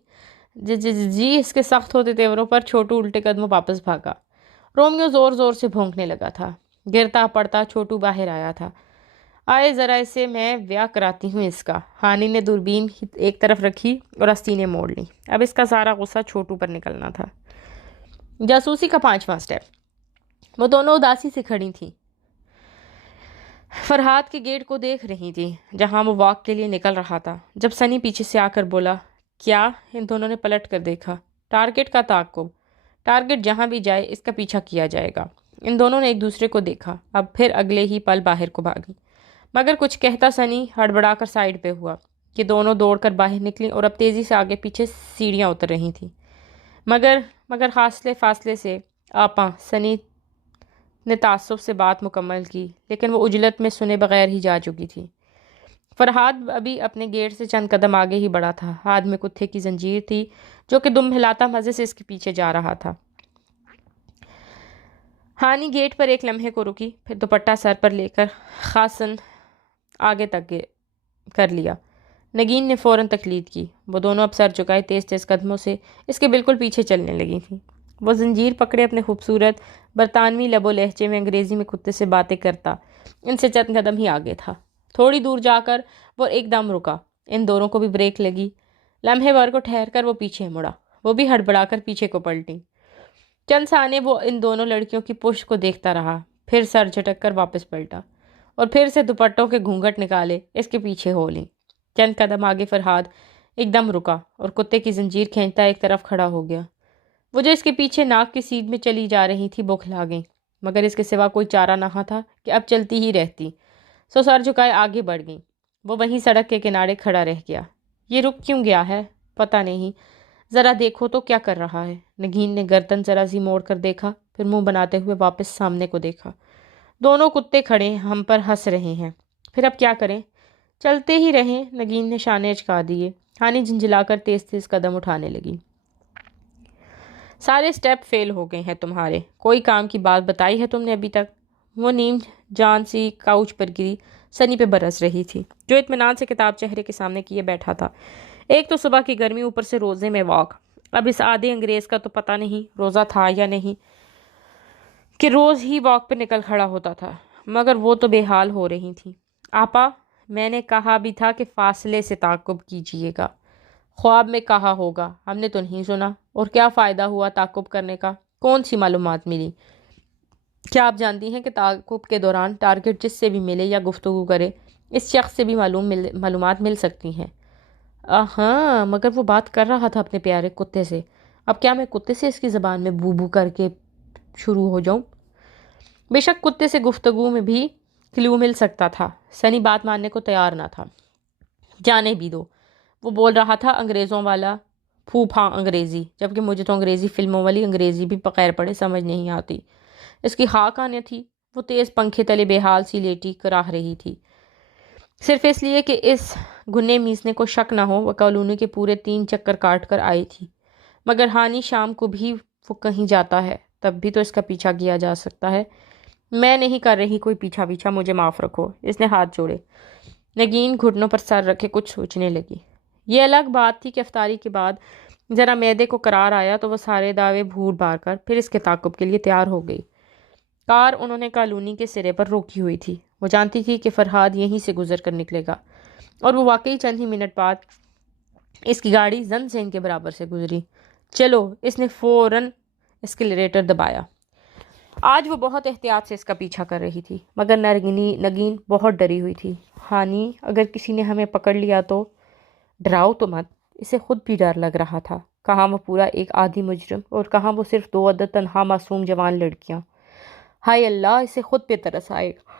جی اس کے سخت ہوتے تیوروں پر چھوٹو الٹے قدموں واپس بھاگا۔ رومیو زور زور سے بھونکنے لگا تھا۔ گرتا پڑتا چھوٹو باہر آیا تھا۔ آئے ذرا اسے میں بیاہ کراتی ہوں اس کا۔ ہانی نے دوربین ایک طرف رکھی اور آستینیں موڑ لی۔ اب اس کا سارا غصہ چھوٹو پر نکلنا تھا۔ جاسوسی کا 5واں سٹیپ۔ وہ دونوں اداسی سے کھڑی تھیں، فرہاد کے گیٹ کو دیکھ رہی تھی جہاں وہ واک کے لیے نکل رہا تھا، جب سنی پیچھے سے آ کر بولا، کیا؟ ان دونوں نے پلٹ کر دیکھا۔ ٹارگٹ کا تعاقب، ٹارگٹ جہاں بھی جائے اس کا پیچھا کیا جائے گا۔ ان دونوں نے ایک دوسرے کو دیکھا، اب پھر اگلے ہی پل باہر کو بھاگی۔ مگر کچھ کہتا سنی ہڑبڑا کر سائڈ پہ ہوا۔ یہ دونوں دوڑ کر باہر نکلی اور اب تیزی سے آگے پیچھے سیڑھیاں اتر رہی تھیں۔ مگر فاصلے سے آپاں سنی نے تعصب سے بات مکمل کی، لیکن وہ عجلت میں سنے بغیر ہی جا چکی تھی۔ فرہاد ابھی اپنے گیٹ سے چند قدم آگے ہی بڑھا تھا، ہاتھ میں کتے کی زنجیر تھی جو کہ دم ہلاتا مزے سے اس کے پیچھے جا رہا تھا۔ ہانی گیٹ پر ایک لمحے کو رکی، پھر دوپٹہ سر پر لے کر خاصن آگے تک کر لیا۔ نگین نے فوراً تقلید کی۔ وہ دونوں اب سر جھکائے تیز تیز قدموں سے اس کے بالکل پیچھے چلنے لگی تھیں۔ وہ زنجیر پکڑے اپنے خوبصورت برطانوی لب و لہجے میں انگریزی میں کتے سے باتیں کرتا ان سے چند قدم ہی آگے تھا۔ تھوڑی دور جا کر وہ ایک دم رکا، ان دونوں کو بھی بریک لگی۔ لمحے بھر کو ٹھہر کر وہ پیچھے مڑا، وہ بھی ہڑبڑا کر پیچھے کو پلٹی۔ چند ثانیے وہ ان دونوں لڑکیوں کی پشت کو دیکھتا رہا، پھر سر جھٹک کر واپس پلٹا اور پھر سے دوپٹوں کے گھونگھٹ نکالے اس کے پیچھے ہو لیں۔ چند قدم آگے فرہاد ایک دم رکا اور کتے کی زنجیر کھینچتا ایک طرف کھڑا ہو گیا۔ وہ جو اس کے پیچھے ناک کی سیدھ میں چلی جا رہی تھی بوکھلا گئی، مگر اس کے سوا کوئی چارہ نہ تھا کہ اب چلتی ہی رہتی، سو سر جھکائے آگے بڑھ گئی۔ وہ وہیں سڑک کے کنارے کھڑا رہ گیا۔ یہ رک کیوں گیا ہے پتہ نہیں، ذرا دیکھو تو کیا کر رہا ہے۔ نگین نے گردن ذرا سی موڑ کر دیکھا، پھر منہ بناتے ہوئے واپس سامنے کو دیکھا۔ دونوں کتے کھڑے ہم پر ہنس رہے ہیں، پھر اب کیا کریں؟ چلتے ہی رہیں۔ نگین نے شانے اچکا دیے۔ ہانی جھنجھلا کر تیز تیز قدم اٹھانے لگی۔ سارے سٹیپ فیل ہو گئے ہیں تمہارے، کوئی کام کی بات بتائی ہے تم نے ابھی تک؟ وہ نیم جان سی کاؤچ پر گری سنی پہ برس رہی تھی، جو اطمینان سے کتاب چہرے کے سامنے کیے بیٹھا تھا۔ ایک تو صبح کی گرمی، اوپر سے روزے میں واک۔ اب اس آدھے انگریز کا تو پتہ نہیں روزہ تھا یا نہیں کہ روز ہی واک پہ نکل کھڑا ہوتا تھا، مگر وہ تو بے حال ہو رہی تھی۔ آپا، میں نے کہا بھی تھا کہ فاصلے سے تعاقب کیجیے گا۔ خواب میں کہا ہوگا، ہم نے تو نہیں سنا۔ اور کیا فائدہ ہوا تعاقب کرنے کا؟ کون سی معلومات ملی؟ کیا آپ جانتی ہیں کہ تعاقب کے دوران ٹارگٹ جس سے بھی ملے یا گفتگو کرے، اس شخص سے بھی معلومات مل سکتی ہیں؟ ہاں، مگر وہ بات کر رہا تھا اپنے پیارے کتے سے۔ اب کیا میں کتے سے اس کی زبان میں بو بو کر کے شروع ہو جاؤں؟ بے شک کتے سے گفتگو میں بھی کلیو مل سکتا تھا۔ سنی بات ماننے کو تیار نہ تھا۔ جانے بھی دو، وہ بول رہا تھا انگریزوں والا پھوپھا انگریزی، جبکہ مجھے تو انگریزی فلموں والی انگریزی بھی بغیر پڑھے سمجھ نہیں آتی۔ اس کی خاک آنے تھی۔ وہ تیز پنکھے تلے بے حال سی لیٹی کراہ رہی تھی، صرف اس لیے کہ اس گھنے میسنے کو شک نہ ہو وہ کالونی کے پورے 3 چکر کاٹ کر آئی تھی۔ مگر ہانی شام کو بھی وہ کہیں جاتا ہے تب بھی تو اس کا پیچھا کیا جا سکتا ہے۔ میں نہیں کر رہی کوئی پیچھا، مجھے معاف رکھو۔ اس نے ہاتھ جوڑے۔ نگین گھٹنوں پر سر رکھے کچھ سوچنے لگی۔ یہ الگ بات تھی کہ افطاری کے بعد ذرا معدے کو قرار آیا تو وہ سارے دعوے بھول بھار کر پھر اس کے تعاقب کے لیے تیار ہو گئی۔ کار انہوں نے کالونی کے سرے پر روکی ہوئی تھی۔ وہ جانتی تھی کہ فرہاد یہیں سے گزر کر نکلے گا، اور وہ واقعی چند ہی منٹ بعد اس کی گاڑی زن سے ان کے برابر سے گزری۔ چلو، اس نے فوراً اسکلیٹر دبایا۔ آج وہ بہت احتیاط سے اس کا پیچھا کر رہی تھی، مگر نگین بہت ڈری ہوئی تھی۔ ہانی، اگر کسی نے ہمیں پکڑ لیا تو؟ ڈراؤ تو مت۔ اسے خود بھی ڈر لگ رہا تھا، کہاں وہ پورا ایک عادی مجرم اور کہاں وہ صرف 2 عدد تنہا معصوم جوان لڑکیاں۔ ہائے اللہ، اسے خود پہ ترس آئے گا،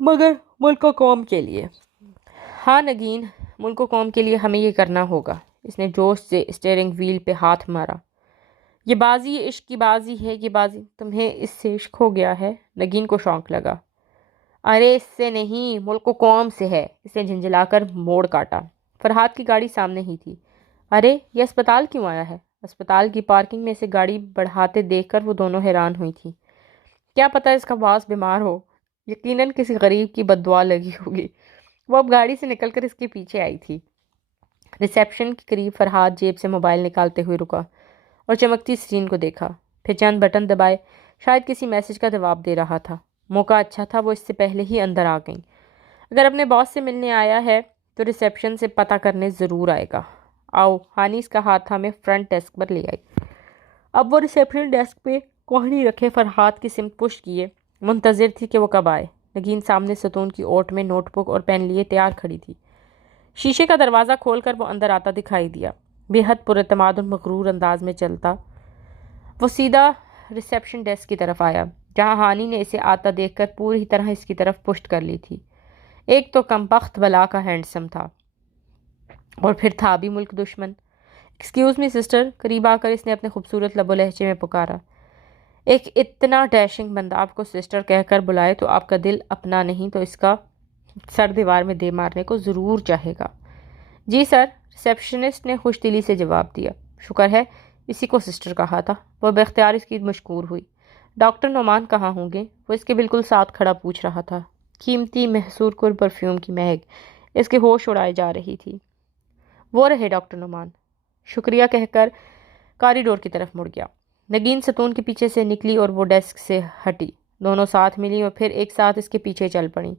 مگر ملک و قوم کے لیے۔ ہاں نگین، ملک و قوم کے لیے ہمیں یہ کرنا ہوگا۔ اس نے جوش سے اسٹیئرنگ وہیل پہ ہاتھ مارا۔ یہ بازی، یہ عشق کی بازی ہے، یہ بازی تمہیں اس سے عشق ہو گیا ہے؟ نگین کو شوق لگا۔ ارے اس سے نہیں، ملک و قوم سے ہے۔ اس نے جھنجھلا کر موڑ کاٹا۔ فرہاد کی گاڑی سامنے ہی تھی۔ ارے یہ اسپتال کیوں آیا ہے؟ اسپتال کی پارکنگ میں سے گاڑی بڑھاتے دیکھ کر وہ دونوں حیران ہوئی تھیں۔ کیا پتہ اس کا باس بیمار ہو، یقیناً کسی غریب کی بد دعا لگی ہوگی۔ وہ اب گاڑی سے نکل کر اس کے پیچھے آئی تھی۔ ریسیپشن کے قریب فرہاد جیب سے موبائل نکالتے ہوئے رکا اور چمکتی اسکرین کو دیکھا، پھر چند بٹن دبائے۔ شاید کسی میسج کا جواب دے رہا تھا۔ موقع اچھا تھا، وہ اس سے پہلے ہی اندر آ گئیں۔ اگر اپنے باس سے ملنے آیا ہے تو ریسیپشن سے پتہ کرنے ضرور آئے گا۔ آؤ، ہانی اس کا ہاتھ تھامے فرنٹ ڈیسک پر لے آئی۔ اب وہ ریسیپشن ڈیسک پہ کوہنی رکھے فرہاد کی سمت پشت کیے منتظر تھی کہ وہ کب آئے۔ نگین سامنے ستون کی اوٹ میں نوٹ بک اور پین لیے تیار کھڑی تھی۔ شیشے کا دروازہ کھول کر وہ اندر آتا دکھائی دیا، بے حد پراعتماد اور مغرور انداز میں چلتا۔ وہ سیدھا ریسیپشن ڈیسک کی طرف آیا، جہاں ہانی نے اسے آتا دیکھ کر پوری طرح اس کی طرف پشت کر لی تھی۔ ایک تو کمبخت بلا کا ہینڈسم تھا، اور پھر تھا بھی ملک دشمن۔ ایکسکیوز می سسٹر، قریب آ کر اس نے اپنے خوبصورت لب و لہجے میں پکارا۔ ایک اتنا ڈیشنگ بندہ آپ کو سسٹر کہہ کر بلائے تو آپ کا دل اپنا نہیں تو اس کا سر دیوار میں دے مارنے کو ضرور چاہے گا۔ جی سر، ریسیپشنسٹ نے خوش دلی سے جواب دیا۔ شکر ہے، اسی کو سسٹر کہا تھا۔ وہ بے اختیار اس کی مشکور ہوئی۔ ڈاکٹر نعمان کہاں ہوں گے؟ وہ اس کے بالکل ساتھ کھڑا پوچھ رہا تھا۔ قیمتی محصور کل پرفیوم کی مہک اس کے ہوش اڑائے جا رہی تھی۔ وہ رہے ڈاکٹر نعمان، شکریہ کہہ کر کاریڈور کی طرف مڑ گیا۔ نگین ستون کے پیچھے سے نکلی اور وہ ڈیسک سے ہٹی۔ دونوں ساتھ ملی اور پھر ایک ساتھ اس کے پیچھے چل پڑیں۔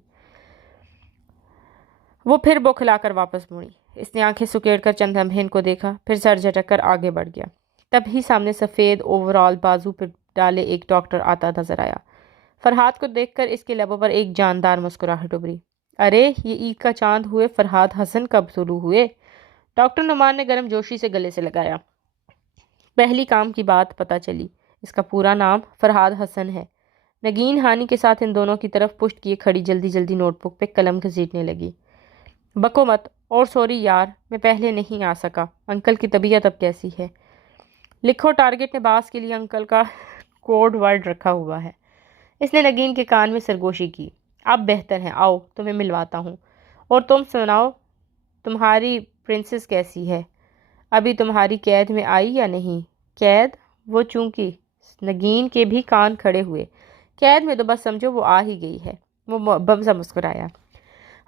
وہ پھر بوکھلا کر واپس مڑی۔ اس نے آنکھیں سکیڑ کر چند لمحے ان کو دیکھا، پھر سر جھٹک کر آگے بڑھ گیا۔ تب ہی سامنے سفید اوورال بازو پہ ڈالے ایک ڈاکٹر آتا نظر آیا۔ فرحاد کو دیکھ کر اس کے لبوں پر ایک جاندار مسکراہٹ ابھری۔ ارے یہ عید کا چاند ہوئے فرحاد حسن کب طلوع ہوئے؟ ڈاکٹر نعمان نے گرم جوشی سے گلے سے لگایا۔ پہلی کام کی بات پتہ چلی، اس کا پورا نام فرحاد حسن ہے۔ نگین ہانی کے ساتھ ان دونوں کی طرف پشت کیے کھڑی جلدی جلدی نوٹ بک پہ قلم گھسیٹنے لگی۔ بکو مت، اور سوری یار، میں پہلے نہیں آ سکا۔ انکل کی طبیعت اب کیسی ہے؟ لکھو، ٹارگٹ نے باس کے لیے انکل کا کوڈ ورڈ رکھا ہوا ہے۔ اس نے نگین کے کان میں سرگوشی کی۔ اب بہتر ہے، آؤ تمہیں ملواتا ہوں۔ اور تم سناؤ، تمہاری پرنسس کیسی ہے؟ ابھی تمہاری قید میں آئی یا نہیں؟ قید؟ وہ چونکہ نگین کے بھی کان کھڑے ہوئے۔ قید میں تو بس سمجھو وہ آ ہی گئی ہے۔ وہ بم سا مسکرایا۔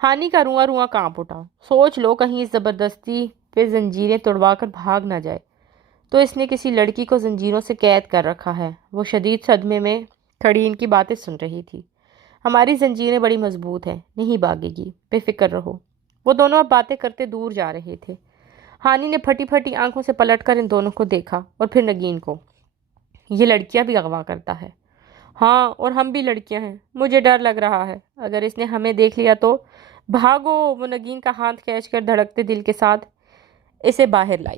ہانی کا رواں رواں کانپ اٹھا۔ سوچ لو کہیں اس زبردستی پہ زنجیریں توڑوا کر بھاگ نہ جائے۔ تو اس نے کسی لڑکی کو زنجیروں سے قید کر رکھا ہے۔ وہ شدید صدمے میں کھڑی ان کی باتیں سن رہی تھی۔ ہماری زنجیریں بڑی مضبوط ہیں، نہیں بھاگے گی، بے فکر رہو۔ وہ دونوں اب باتیں کرتے دور جا رہے تھے۔ ہانی نے پھٹی پھٹی آنکھوں سے پلٹ کر ان دونوں کو دیکھا اور پھر نگین کو۔ یہ لڑکیاں بھی اغوا کرتا ہے؟ ہاں، اور ہم بھی لڑکیاں ہیں۔ مجھے ڈر لگ رہا ہے، اگر اس نے ہمیں دیکھ لیا تو۔ بھاگو! وہ نگین کا ہاتھ کھینچ کر دھڑکتے دل کے ساتھ اسے باہر لائی۔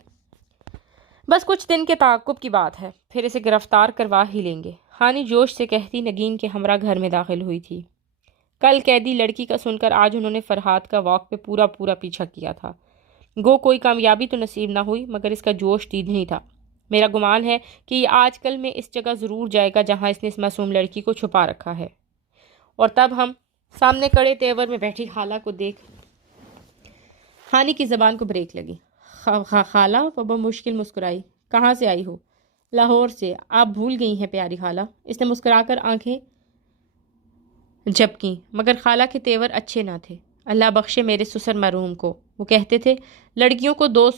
بس کچھ دن کے تعاقب کی بات ہے، پھر اسے گرفتار کروا ہی لیں گے، ہانی جوش سے کہتی نگین کے ہمراہ گھر میں داخل ہوئی تھی۔ کل قیدی لڑکی کا سن کر آج انہوں نے فرحاد کا واک پہ پورا پورا پیچھا کیا تھا۔ گو کوئی کامیابی تو نصیب نہ ہوئی، مگر اس کا جوش نہیں تھا۔ میرا گمان ہے کہ یہ آج کل میں اس جگہ ضرور جائے گا جہاں اس نے اس معصوم لڑکی کو چھپا رکھا ہے۔ اور تب ہم سامنے کڑے تیور میں بیٹھی خالہ کو دیکھ ہانی کی زبان کو بریک لگی۔ خالہ؟ وہ مشکل مسکرائی۔ کہاں سے آئی ہو؟ لاہور سے۔ آپ بھول گئی ہیں پیاری خالہ۔ اس نے مسکرا کر آنکھیں جھپکیں، مگر خالہ کے تیور اچھے نہ تھے۔ اللہ بخشے میرے سسر مرحوم کو، وہ کہتے تھے لڑکیوں کو دو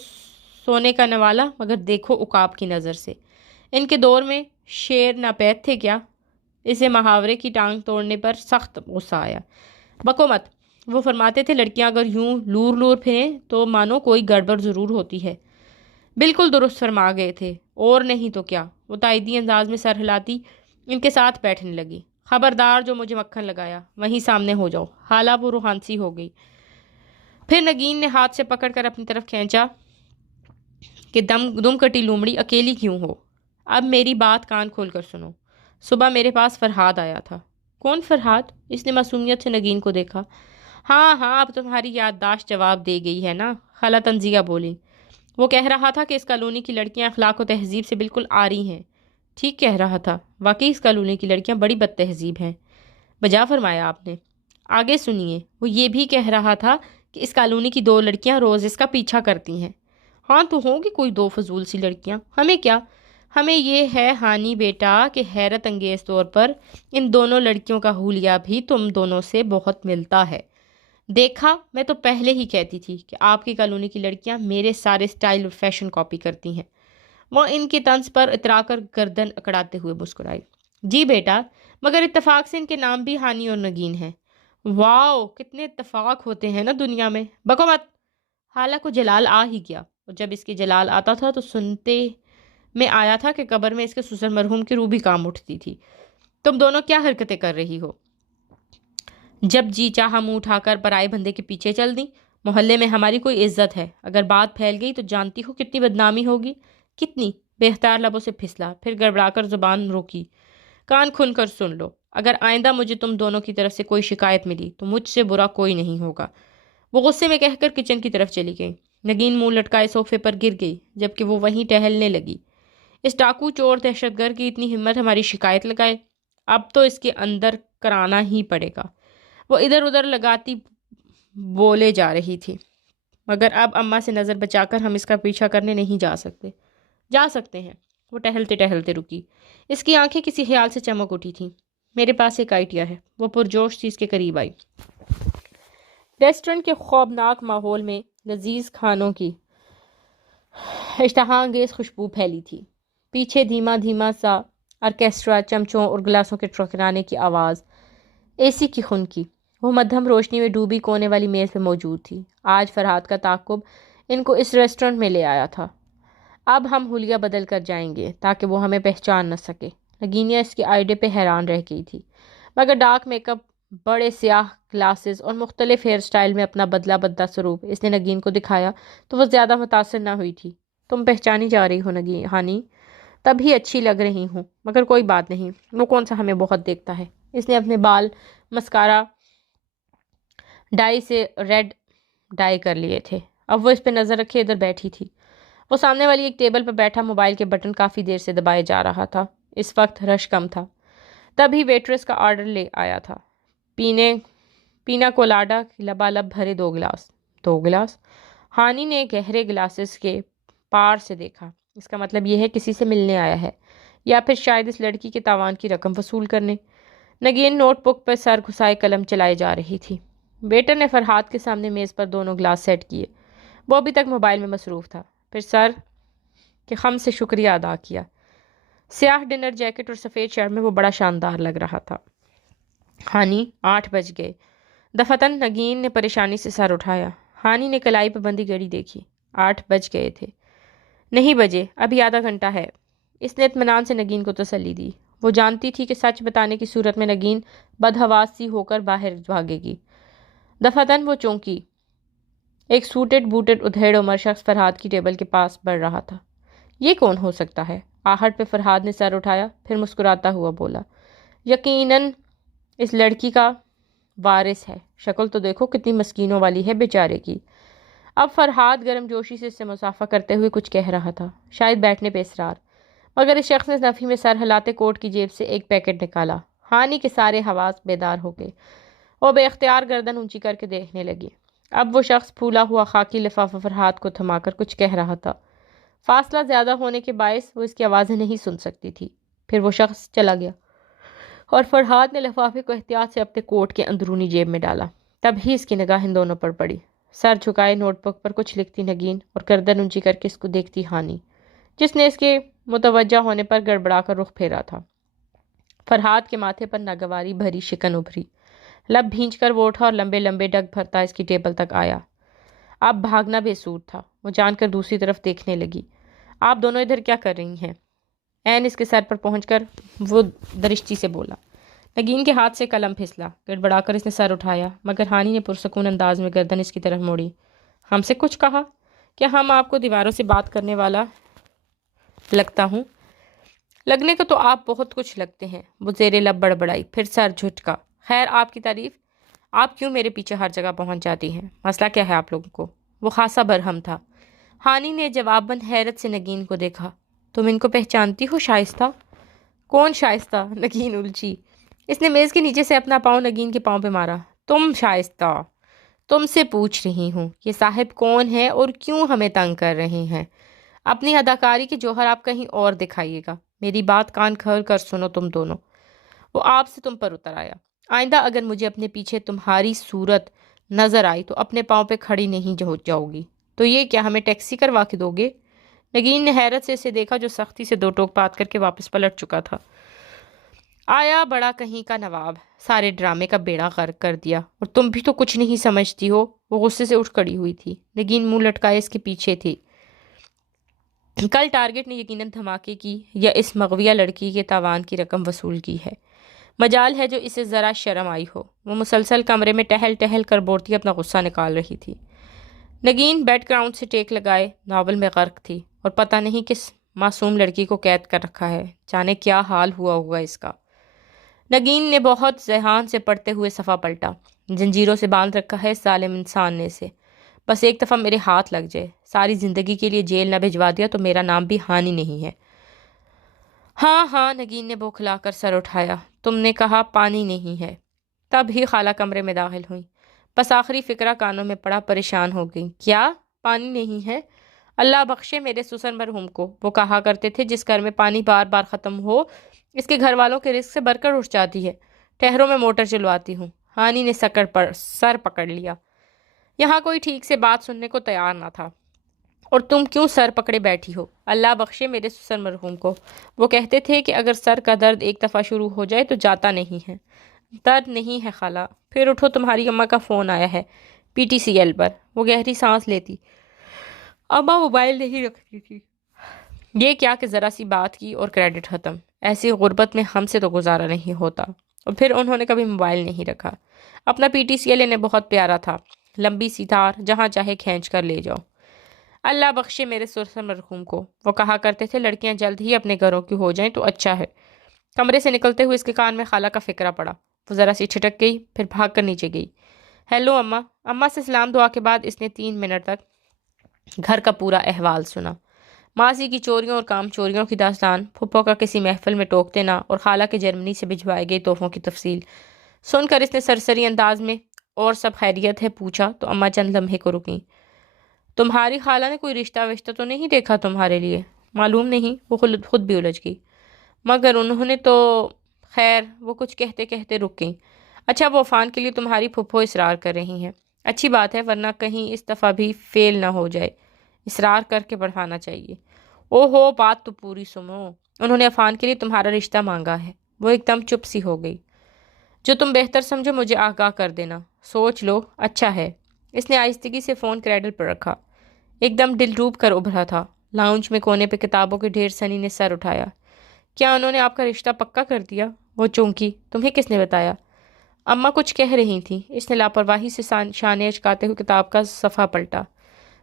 سونے کا نوالا، مگر دیکھو عقاب کی نظر سے۔ ان کے دور میں شیر ناپید تھے کیا؟ اسے محاورے کی ٹانگ توڑنے پر سخت غصہ آیا۔ بکو مت، وہ فرماتے تھے لڑکیاں اگر یوں لور لور پھریں تو مانو کوئی گڑبڑ ضرور ہوتی ہے۔ بالکل درست فرما گئے تھے، اور نہیں تو کیا۔ وہ تائیدی انداز میں سر ہلاتی ان کے ساتھ بیٹھنے لگی۔ خبردار جو مجھے مکھن لگایا، وہیں سامنے ہو جاؤ۔ حالہ وہ روحانسی ہو گئی۔ پھر نگین نے ہاتھ سے پکڑ کر اپنی طرف کھینچا کہ دم کٹی لومڑی اکیلی کیوں ہو؟ اب میری بات کان کھول کر سنو۔ صبح میرے پاس فرحاد آیا تھا۔ کون فرحاد؟ اس نے معصومیت سے نگین کو دیکھا۔ ہاں ہاں، اب تمہاری یادداشت جواب دے گئی ہے نا، خالہ تنزیہ بولی۔ وہ کہہ رہا تھا کہ اس کالونی کی لڑکیاں اخلاق و تہذیب سے بالکل آری ہیں۔ ٹھیک کہہ رہا تھا، واقعی اس کالونی کی لڑکیاں بڑی بد تہذیب ہیں۔ بجا فرمایا آپ نے۔ آگے سنیے، وہ یہ بھی کہہ رہا تھا کہ اس کالونی کی دو لڑکیاں روز اس کا پیچھا کرتی ہیں۔ ہاں تو ہوں گی کوئی دو فضول سی لڑکیاں، ہمیں کیا؟ ہمیں یہ ہے ہانی بیٹا کہ حیرت انگیز طور پر ان دونوں لڑکیوں کا حلیہ بھی تم دونوں سے بہت ملتا ہے۔ دیکھا، میں تو پہلے ہی کہتی تھی کہ آپ کی کالونی کی لڑکیاں میرے سارے سٹائل اور فیشن کاپی کرتی ہیں۔ وہ ان کی طنز پر اترا کر گردن اکڑاتے ہوئے مسکرائی۔ جی بیٹا، مگر اتفاق سے ان کے نام بھی ہانی اور نگین ہیں۔ واؤ، کتنے اتفاق ہوتے ہیں نا دنیا میں۔ بکو مت! حالہ کو جلال آ ہی گیا، اور جب اس کے جلال آتا تھا تو سنتے میں آیا تھا کہ قبر میں اس کے سسر مرحوم کی روح بھی کام اٹھتی تھی۔ تم دونوں کیا حرکتیں کر رہی ہو؟ جب جی چاہا منہ اٹھا کر پرائے بندے کے پیچھے چل دی۔ محلے میں ہماری کوئی عزت ہے، اگر بات پھیل گئی تو جانتی ہو کتنی بدنامی ہوگی۔ کتنی؟ بے اختیار لبوں سے پھسلا، پھر گڑبڑا کر زبان روکی۔ کان کھل کر سن لو، اگر آئندہ مجھے تم دونوں کی طرف سے کوئی شکایت ملی تو مجھ سے برا کوئی نہیں ہوگا۔ وہ غصے میں کہہ کر کچن کی طرف چلی گئی۔ نگین منہ لٹکائے صوفے پر گر گئی، جبکہ وہ وہیں ٹہلنے لگی۔ اس ڈاکو چور دہشت گرد کی اتنی ہمت ہماری شکایت لگائے، اب تو اس کے اندر کرانا ہی پڑے گا۔ وہ ادھر ادھر لگاتی بولے جا رہی تھی، مگر اب اماں سے نظر بچا کر ہم اس کا پیچھا کرنے نہیں جا سکتے۔ جا سکتے ہیں۔ وہ ٹہلتے ٹہلتے رکی۔ اس کی آنکھیں کسی خیال سے چمک اٹھی تھیں۔ میرے پاس ایک آئیڈیا ہے۔ وہ پرجوش چیز کے قریب آئی۔ ریسٹورنٹ کے خوفناک ماحول میں لذیذ کھانوں کی اشتہا انگیز خوشبو پھیلی تھی۔ پیچھے دھیما دھیما سا آرکیسٹرا، چمچوں اور گلاسوں کے ٹکرانے کی آواز، اے سی کی خنکی۔ وہ مدھم روشنی میں ڈوبی کونے والی میز پہ موجود تھی۔ آج فرحاد کا تعاقب ان کو اس ریسٹورنٹ میں لے آیا تھا۔ اب ہم حلیہ بدل کر جائیں گے تاکہ وہ ہمیں پہچان نہ سکے۔ نگینیا اس کی آئیڈے پہ حیران رہ گئی تھی، مگر ڈارک میک اپ، بڑے سیاہ گلاسز اور مختلف ہیئر سٹائل میں اپنا بدلہ بدلہ سوروپ اس نے نگین کو دکھایا تو وہ زیادہ متاثر نہ ہوئی تھی۔ تم پہچانی جا رہی ہو نگین ہانی، تبھی اچھی لگ رہی ہوں، مگر کوئی بات نہیں، وہ کون سا ہمیں بہت دیکھتا ہے۔ اس نے اپنے بال مسکارا ڈائی سے ریڈ ڈائی کر لیے تھے۔ اب وہ اس پہ نظر رکھے ادھر بیٹھی تھی۔ وہ سامنے والی ایک ٹیبل پر بیٹھا موبائل کے بٹن کافی دیر سے دبائے جا رہا تھا۔ اس وقت رش کم تھا۔ تبھی ویٹریس کا آرڈر لے آیا تھا، پینا کولاڈا لبالب بھرے 2 گلاس۔ 2 گلاس؟ ہانی نے گہرے گلاسز کے پار سے دیکھا۔ اس کا مطلب یہ ہے کسی سے ملنے آیا ہے، یا پھر شاید اس لڑکی کے تاوان کی رقم وصول کرنے۔ نگین نوٹ بک پر سر گھسائے قلم چلائے جا رہی تھی۔ ویٹر نے فرحاد کے سامنے میز پر 2 گلاس سیٹ کیے۔ وہ ابھی تک موبائل میں مصروف تھا۔ پھر سر کے خم سے شکریہ ادا کیا۔ سیاہ ڈنر جیکٹ اور سفید شرٹ میں وہ بڑا شاندار لگ رہا تھا۔ ہانی، 8 بج گئے۔ دفتن نگین نے پریشانی سے سر اٹھایا۔ ہانی نے کلائی پہ بندی گھڑی دیکھی۔ 8 بج گئے تھے۔ نہیں بجے، ابھی آدھا گھنٹہ ہے۔ اس نے اطمینان سے نگین کو تسلی دی۔ وہ جانتی تھی کہ سچ بتانے کی صورت میں نگین بدحواس سی ہو کر باہر بھاگے گی۔ دفتن وہ چونکی۔ ایک سوٹڈ بوٹڈ ادھیڑ عمر شخص فرحاد کی ٹیبل کے پاس بڑھ رہا تھا۔ یہ کون ہو سکتا ہے؟ آہٹ پہ فرحاد نے سر اٹھایا، پھر مسکراتا ہوا بولا، یقیناً اس لڑکی کا وارث ہے۔ شکل تو دیکھو کتنی مسکینوں والی ہے بیچارے کی۔ اب فرحاد گرم جوشی سے اس سے مصافحہ کرتے ہوئے کچھ کہہ رہا تھا، شاید بیٹھنے پہ اصرار، مگر اس شخص نے نفی میں سر ہلاتے کوٹ کی جیب سے ایک پیکٹ نکالا۔ ہانی کے سارے حواس بیدار ہو گئے۔ وہ بے اختیار گردن اونچی کر کے دیکھنے لگی۔ اب وہ شخص پھولا ہوا خاکی لفافہ فرحاد کو تھما کر کچھ کہہ رہا تھا۔ فاصلہ زیادہ ہونے کے باعث وہ اس کی آوازیں نہیں سن سکتی تھی۔ پھر وہ شخص چلا گیا اور فرحاد نے لفافے کو احتیاط سے اپنے کوٹ کے اندرونی جیب میں ڈالا۔ تب ہی اس کی نگاہ ان دونوں پر پڑی۔ سر جھکائے نوٹ بک پر کچھ لکھتی نگین اور گردن اونچی کر کے اس کو دیکھتی ہانی، جس نے اس کے متوجہ ہونے پر گڑبڑا کر رخ پھیرا تھا۔ فرحاد کے ماتھے پر ناگواری بھری شکن ابھری، لب بھینچ کر وہ اٹھا اور لمبے لمبے ڈگ بھرتا اس کی ٹیبل تک آیا۔ اب بھاگنا بے سود تھا۔ وہ جان کر دوسری طرف دیکھنے لگی۔ آپ دونوں ادھر کیا کر رہی ہیں؟ عین اس کے سر پر پہنچ کر وہ درشتی سے بولا۔ نگین کے ہاتھ سے قلم پھسلا، گڑبڑا کر اس نے سر اٹھایا، مگر ہانی نے پرسکون انداز میں گردن اس کی طرف موڑی۔ ہم سے کچھ کہا؟ کیا ہم آپ کو دیواروں سے بات کرنے والا لگتا ہوں؟ لگنے کو تو آپ بہت کچھ لگتے ہیں، وہ زیر لب بڑبڑائی، پھر سر جھٹکا۔ خیر آپ کی تعریف، آپ کیوں میرے پیچھے ہر جگہ پہنچ جاتی ہیں؟ مسئلہ کیا ہے آپ لوگوں کو؟ وہ خاصا برہم تھا۔ ہانی نے جواباً حیرت سے نگین کو دیکھا۔ تم ان کو پہچانتی ہو شائستہ؟ کون شائستہ؟ نگین الجھی۔ اس نے میز کے نیچے سے اپنا پاؤں نگین کے پاؤں پہ مارا۔ تم شائستہ، تم سے پوچھ رہی ہوں، یہ صاحب کون ہے اور کیوں ہمیں تنگ کر رہے ہیں؟ اپنی اداکاری کے جوہر آپ کہیں اور دکھائیے گا۔ میری بات کان کھول کر سنو تم دونوں۔ وہ آپ سے تم پر اتر آیا۔ آئندہ اگر مجھے اپنے پیچھے تمہاری صورت نظر آئی تو اپنے پاؤں پہ کھڑی نہیں جاؤ گی۔ تو یہ کیا ہمیں ٹیکسی کروا کے دو گے؟ نگین نے حیرت سے اسے دیکھا جو سختی سے 2 ٹوک بات کر کے واپس پلٹ چکا تھا۔ آیا بڑا کہیں کا نواب، سارے ڈرامے کا بیڑا غرق کر دیا، اور تم بھی تو کچھ نہیں سمجھتی ہو۔ وہ غصے سے اٹھ کھڑی ہوئی تھی۔ نگین منہ لٹکائے اس کے پیچھے تھی۔ کل ٹارگٹ نے یقیناً دھماکے کی یا اس مغویہ لڑکی کے تاوان کی رقم وصول کی ہے۔ مجال ہے جو اسے ذرا شرم آئی ہو۔ وہ مسلسل کمرے میں ٹہل ٹہل کر بورتی اپنا غصہ نکال رہی تھی۔ نگین بیک گراؤنڈ سے ٹیک لگائے ناول میں غرق تھی، اور پتہ نہیں کس معصوم لڑکی کو قید کر رکھا ہے، جانے کیا حال ہوا ہوگا اس کا۔ نگین نے بہت ذہان سے پڑھتے ہوئے صفحہ پلٹا۔ زنجیروں سے باندھ رکھا ہے اس ظالم انسان نے اسے، بس ایک دفعہ میرے ہاتھ لگ جائے، ساری زندگی کے لیے جیل نہ بھجوا دیا تو میرا نام بھی ہانی نہیں ہے۔ ہاں ہاں، نگین نے بوکھلا کر سر اٹھایا، تم نے کہا پانی نہیں ہے۔ تب ہی خالہ کمرے میں داخل ہوئی، بس آخری فقرہ کانوں میں پڑا، پریشان ہو گئی۔ کیا پانی نہیں ہے؟ اللہ بخشے میرے سسر مرحوم کو، وہ کہا کرتے تھے جس گھر میں پانی بار بار ختم ہو اس کے گھر والوں کے رزق سے برکت اٹھ جاتی ہے۔ ٹھہرو میں موٹر چلواتی ہوں۔ ہانی نے سر پکڑ لیا۔ یہاں کوئی ٹھیک سے بات سننے کو تیار نہ تھا۔ اور تم کیوں سر پکڑے بیٹھی ہو؟ اللہ بخشے میرے سسر مرحوم کو، وہ کہتے تھے کہ اگر سر کا درد ایک دفعہ شروع ہو جائے تو جاتا نہیں ہے۔ درد نہیں ہے خالہ. پھر اٹھو، تمہاری اماں کا فون آیا ہے PTCL پر. وہ گہری سانس لیتی. اماں موبائل نہیں رکھتی تھی. یہ کیا کہ ذرا سی بات کی اور کریڈٹ ختم. ایسی غربت میں ہم سے تو گزارا نہیں ہوتا. اور پھر انہوں نے کبھی موبائل نہیں رکھا. اپنا PTCL انہیں بہت پیارا تھا. لمبی سی تار، جہاں چاہے کھینچ کر لے جاؤ. اللہ بخشے میرے سرسر مرحوم کو. وہ کہا کرتے تھے لڑکیاں جلد ہی اپنے گھروں کی ہو جائیں تو اچھا ہے. کمرے سے نکلتے ہوئے اس کے کان میں خالہ کا فکرہ پڑا. وہ ذرا سی چھٹک گئی، پھر بھاگ کر نیچے گئی. ہیلو اماں. اماں سے سلام دعا کے بعد اس نے 3 منٹ تک گھر کا پورا احوال سنا. ماضی کی چوریوں اور کام چوریوں کی داستان، پھپھو کا کسی محفل میں ٹوک دینا اور خالہ کے جرمنی سے بھجوائے گئے تحفوں کی تفصیل سن کر اس نے سرسری انداز میں اور سب خیریت ہے پوچھا تو اماں چند لمحے کو رکیں. تمہاری خالہ نے کوئی رشتہ وشتہ تو نہیں دیکھا تمہارے لیے؟ معلوم نہیں. وہ خود بھی الجھ گئی. مگر انہوں نے تو... خیر. وہ کچھ کہتے کہتے رک گئیں. اچھا، وہ عفان کے لیے تمہاری پھپھو اصرار کر رہی ہیں. اچھی بات ہے، ورنہ کہیں اس دفعہ بھی فیل نہ ہو جائے. اصرار کر کے بڑھانا چاہیے. او ہو، بات تو پوری سنو. انہوں نے عفان کے لیے تمہارا رشتہ مانگا ہے. وہ ایک دم چپ سی ہو گئی. جو تم بہتر سمجھو مجھے آگاہ کر دینا. سوچ لو. اچھا ہے. اس نے آہستگی سے فون کریڈل پر رکھا. ایک دم دل ڈوب کر ابھرا تھا. لاؤنج میں کونے پہ کتابوں کے ڈھیر. سنی نے سر اٹھایا. کیا انہوں نے آپ کا رشتہ پکا کر دیا؟ وہ چونکی. تمہیں کس نے بتایا؟ اماں کچھ کہہ رہی تھیں. اس نے لاپرواہی سے شانے اچکاتے ہوئے کتاب کا صفحہ پلٹا.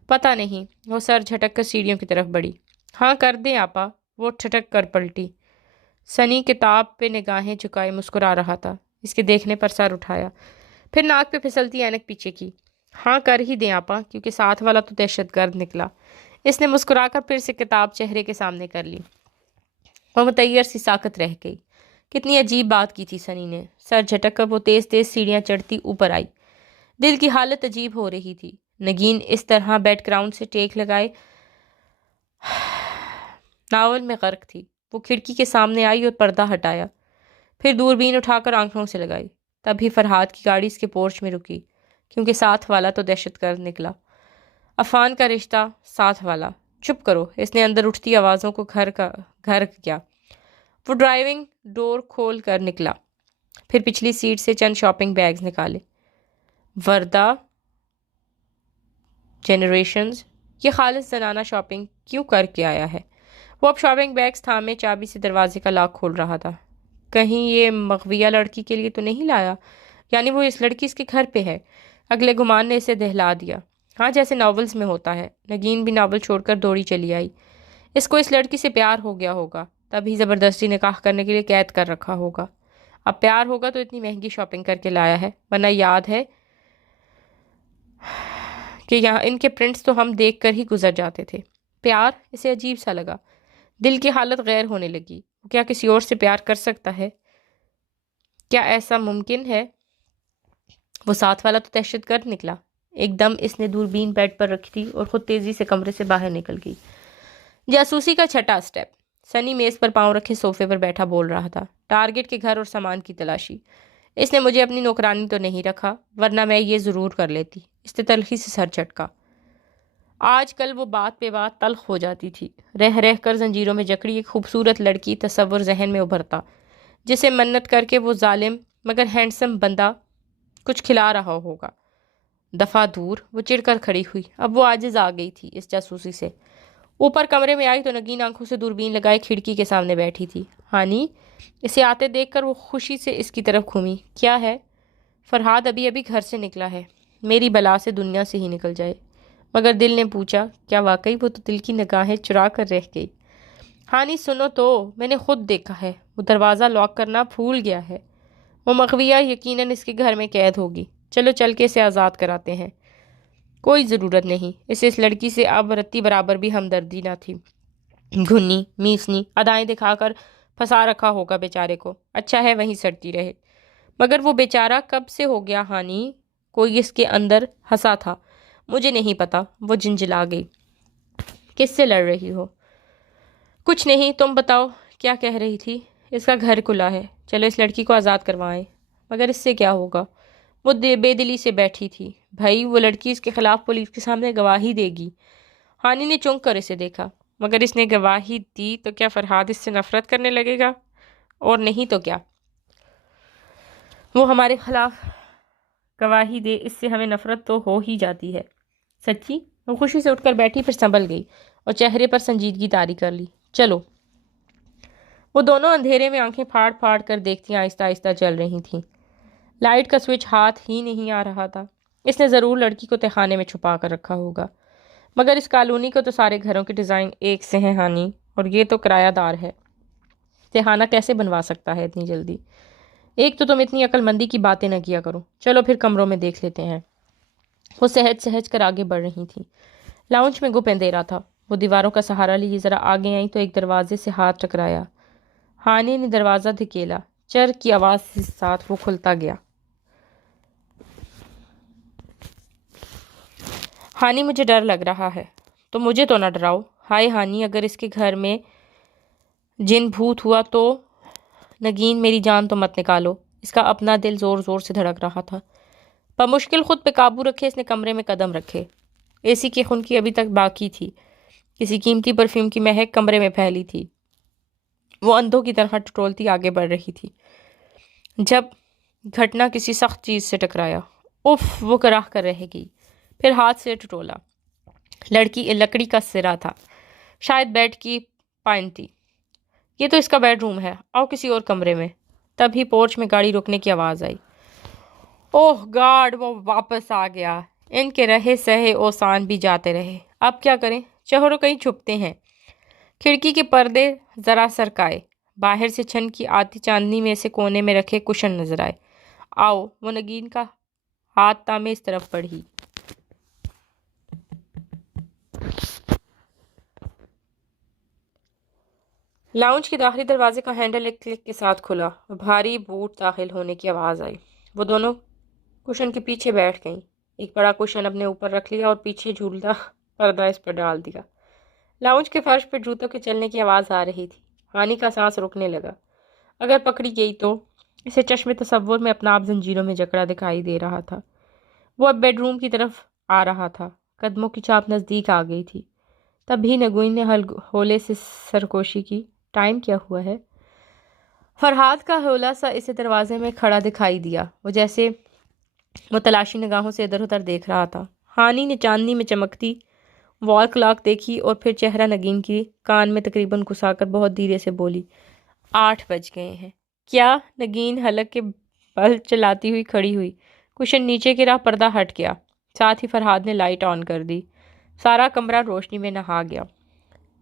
پتہ نہیں. وہ سر جھٹک کر سیڑھیوں کی طرف بڑھی. ہاں کر دیں آپا. وہ ٹھٹک کر پلٹی. سنی کتاب پہ نگاہیں چکائے مسکرا رہا تھا. اس کے دیکھنے پر سر اٹھایا. پھر ناک پہ پھسلتی اینک پیچھے کی. ہاں کر ہی دیں آپا، کیونکہ ساتھ والا تو دہشت گرد نکلا. اس نے مسکرا کر پھر سے کتاب چہرے کے سامنے کر لی. وہ متعیر سی ساکت رہ گئی. کتنی عجیب بات کی تھی سنی نے. سر جھٹک کر وہ تیز تیز سیڑھیاں چڑھتی اوپر آئی. دل کی حالت عجیب ہو رہی تھی. نگین اس طرح بیک گراؤنڈ سے ٹیک لگائے ناول میں غرق تھی. وہ کھڑکی کے سامنے آئی اور پردہ ہٹایا. پھر دوربین اٹھا کر آنکھوں سے لگائی. تبھی فرحاد کی گاڑی اس کے پورچ میں رکی، کیونکہ ساتھ والا تو دہشت گرد نکلا. عفان کا رشتہ، ساتھ والا. چپ کرو. اس نے اندر اٹھتی آوازوں کو گھر کیا. وہ ڈرائیونگ ڈور کھول کر نکلا. پھر پچھلی سیٹ سے چند شاپنگ بیگز نکالے. وردہ جنریشنز. یہ خالص زنانہ شاپنگ کیوں کر کے آیا ہے؟ وہ اب شاپنگ بیگز تھامے چابی سے دروازے کا لاک کھول رہا تھا. کہیں یہ مغویہ لڑکی کے لیے تو نہیں لایا؟ یعنی وہ اس لڑکی اس کے گھر پہ ہے. اگلے گمان نے اسے دہلا دیا. ہاں، جیسے ناولز میں ہوتا ہے. نگین بھی ناول چھوڑ کر دوڑی چلی آئی. اس کو اس لڑکی سے پیار ہو گیا ہوگا، تبھی زبردستی نکاح کرنے کے لیے قید کر رکھا ہوگا. اب پیار ہوگا تو اتنی مہنگی شاپنگ کر کے لایا ہے. ورنہ یاد ہے کہ یہاں ان کے پرنٹس تو ہم دیکھ کر ہی گزر جاتے تھے. پیار؟ اسے عجیب سا لگا. دل کی حالت غیر ہونے لگی. وہ کیا کسی اور سے پیار کر سکتا ہے؟ کیا ایسا ممکن ہے؟ وہ ساتھ والا تو دہشت گرد نکلا. ایک دم اس نے دوربین بیڈ پر رکھی تھی اور خود تیزی سے کمرے سے باہر نکل گئی. جاسوسی کا چھٹا اسٹیپ. سنی میز پر پاؤں رکھے صوفے پر بیٹھا بول رہا تھا. ٹارگٹ کے گھر اور سامان کی تلاشی. اس نے مجھے اپنی نوکرانی تو نہیں رکھا، ورنہ میں یہ ضرور کر لیتی. اس نے تلخی سے سر چٹکا. آج کل وہ بات پہ بات تلخ ہو جاتی تھی. رہ رہ کر زنجیروں میں جکڑی ایک خوبصورت لڑکی تصور ذہن میں ابھرتا، جسے منت کر کے وہ ظالم مگر ہینڈسم بندہ کچھ کھلا رہا ہوگا. دفعہ دور. وہ چڑ کر کھڑی ہوئی. اب وہ عاجز آ گئی تھی اس جاسوسی سے. اوپر کمرے میں آئی تو نگین آنکھوں سے دوربین لگائے کھڑکی کے سامنے بیٹھی تھی. ہانی. اسے آتے دیکھ کر وہ خوشی سے اس کی طرف گھومی. کیا ہے؟ فرحاد ابھی ابھی گھر سے نکلا ہے. میری بلا سے دنیا سے ہی نکل جائے. مگر دل نے پوچھا. کیا واقعی؟ وہ تو دل کی نگاہیں چرا کر رہ گئی. ہانی سنو تو، میں نے خود دیکھا ہے. وہ دروازہ لاک کرنا بھول گیا ہے. وہ مغویہ یقیناً اس کے گھر میں قید ہوگی. چلو چل کے اسے آزاد کراتے ہیں. کوئی ضرورت نہیں. اسے اس لڑکی سے اب رتی برابر بھی ہمدردی نہ تھی. گھنی میسنی ادائیں دکھا کر پھنسا رکھا ہوگا بیچارے کو. اچھا ہے وہیں سڑتی رہے. مگر وہ بیچارہ کب سے ہو گیا ہانی؟ کوئی اس کے اندر ہنسا تھا. مجھے نہیں پتا. وہ جنجلا گئی. کس سے لڑ رہی ہو؟ کچھ نہیں. تم بتاؤ کیا کہہ رہی تھی؟ اس کا گھر کھلا ہے. چلو اس لڑکی کو آزاد کروائیں. مگر اس سے کیا ہوگا؟ وہ بے دلی سے بیٹھی تھی. بھائی وہ لڑکی اس کے خلاف پولیس کے سامنے گواہی دے گی. ہانی نے چونک کر اسے دیکھا. مگر اس نے گواہی دی تو کیا فرحاد اس سے نفرت کرنے لگے گا؟ اور نہیں تو کیا؟ وہ ہمارے خلاف گواہی دے، اس سے ہمیں نفرت تو ہو ہی جاتی ہے۔ سچی؟ وہ خوشی سے اٹھ کر بیٹھی، پھر سنبھل گئی اور چہرے پر سنجیدگی طاری کر لی۔ چلو۔ وہ دونوں اندھیرے میں آنکھیں پھاڑ پھاڑ کر دیکھتی آہستہ آہستہ چل رہی تھیں۔ لائٹ کا سوئچ ہاتھ ہی نہیں آ رہا تھا۔ اس نے ضرور لڑکی کو تہخانے میں چھپا کر رکھا ہوگا، مگر اس کالونی کو تو سارے گھروں کے ڈیزائن ایک سے ہیں ہانی، اور یہ تو کرایہ دار ہے، تہخانہ کیسے بنوا سکتا ہے اتنی جلدی؟ ایک تو تم اتنی عقل مندی کی باتیں نہ کیا کرو، چلو پھر کمروں میں دیکھ لیتے ہیں۔ وہ سہج سہج کر آگے بڑھ رہی تھی۔ لاؤنج میں گپ اندھیرا تھا۔ وہ دیواروں کا سہارا لیے ذرا آگے آئیں تو ایک دروازے سے ہاتھ ٹکرایا۔ ہانی نے دروازہ دھکیلا، چر کی آواز کے ساتھ وہ کھلتا گیا۔ ہانی مجھے ڈر لگ رہا ہے۔ تو مجھے تو نہ ڈراؤ۔ ہائے ہانی، اگر اس کے گھر میں جن بھوت ہوا تو؟ نگین، میری جان تو مت نکالو۔ اس کا اپنا دل زور زور سے دھڑک رہا تھا۔ بمشکل خود پہ قابو رکھے اس نے کمرے میں قدم رکھے۔ اے سی کی خنکی ابھی تک باقی تھی، کسی قیمتی پرفیوم کی مہک کمرے میں پھیلی تھی۔ وہ اندھوں کی طرح ٹٹولتی آگے بڑھ رہی تھی جب گھٹنا کسی سخت چیز سے ٹکرایا۔ اف! وہ کراہ کر رہ گئی، پھر ہاتھ سے ٹٹولا۔ لکڑی کا سرا تھا، شاید بیڈ کی پائن تھی۔ یہ تو اس کا بیڈ روم ہے، آؤ کسی اور کمرے میں۔ تبھی پورچ میں گاڑی روکنے کی آواز آئی۔ اوہ گاڈ، وہ واپس آ گیا۔ ان کے رہے سہے اوسان بھی جاتے رہے۔ اب کیا کریں؟ چہروں کہیں چھپتے ہیں۔ کھڑکی کے پردے ذرا سرکائے، باہر سے چھن کی آتی چاندنی میں سے کونے میں رکھے کشن نظر آئے۔ آؤ، وہ نگین کا ہاتھ تامے اس طرف بڑھی۔ لاؤنج کے داخلی دروازے کا ہینڈل ایک کلک کے ساتھ کھلا اور بھاری بوٹ داخل ہونے کی آواز آئی۔ وہ دونوں کشن کے پیچھے بیٹھ گئیں۔ ایک بڑا کشن اپنے اوپر رکھ لیا اور پیچھے جھولتا پردہ اس پر ڈال دیا۔ لاؤنج کے فرش پر جوتوں کے چلنے کی آواز آ رہی تھی۔ ہانی کا سانس رکنے لگا۔ اگر پکڑی گئی تو؟ اسے چشم تصور میں اپنا آپ زنجیروں میں جکڑا دکھائی دے رہا تھا۔ وہ اب بیڈ روم کی طرف آ رہا تھا، قدموں کی چاپ نزدیک آ گئی تھی۔ تبھی نگین نے ہولے سے سرگوشی کی۔ ٹائم کیا ہوا ہے؟ فرحاد کا ہولہ سا اسے دروازے میں کھڑا دکھائی دیا، وہ جیسے متلاشی نگاہوں سے ادھر ادھر دیکھ رہا تھا۔ ہانی نے چاندنی میں چمکتی وال کلاک دیکھی اور پھر چہرہ نگین کی کان میں تقریباً گھسا کر بہت دھیرے سے بولی، 8 بج گئے ہیں۔ کیا؟ نگین حلق کے بل چلاتی ہوئی کھڑی ہوئی۔ کشن نیچے گرا، پردہ ہٹ گیا، ساتھ ہی فرحاد نے لائٹ آن کر دی۔ سارا کمرہ روشنی میں نہا گیا۔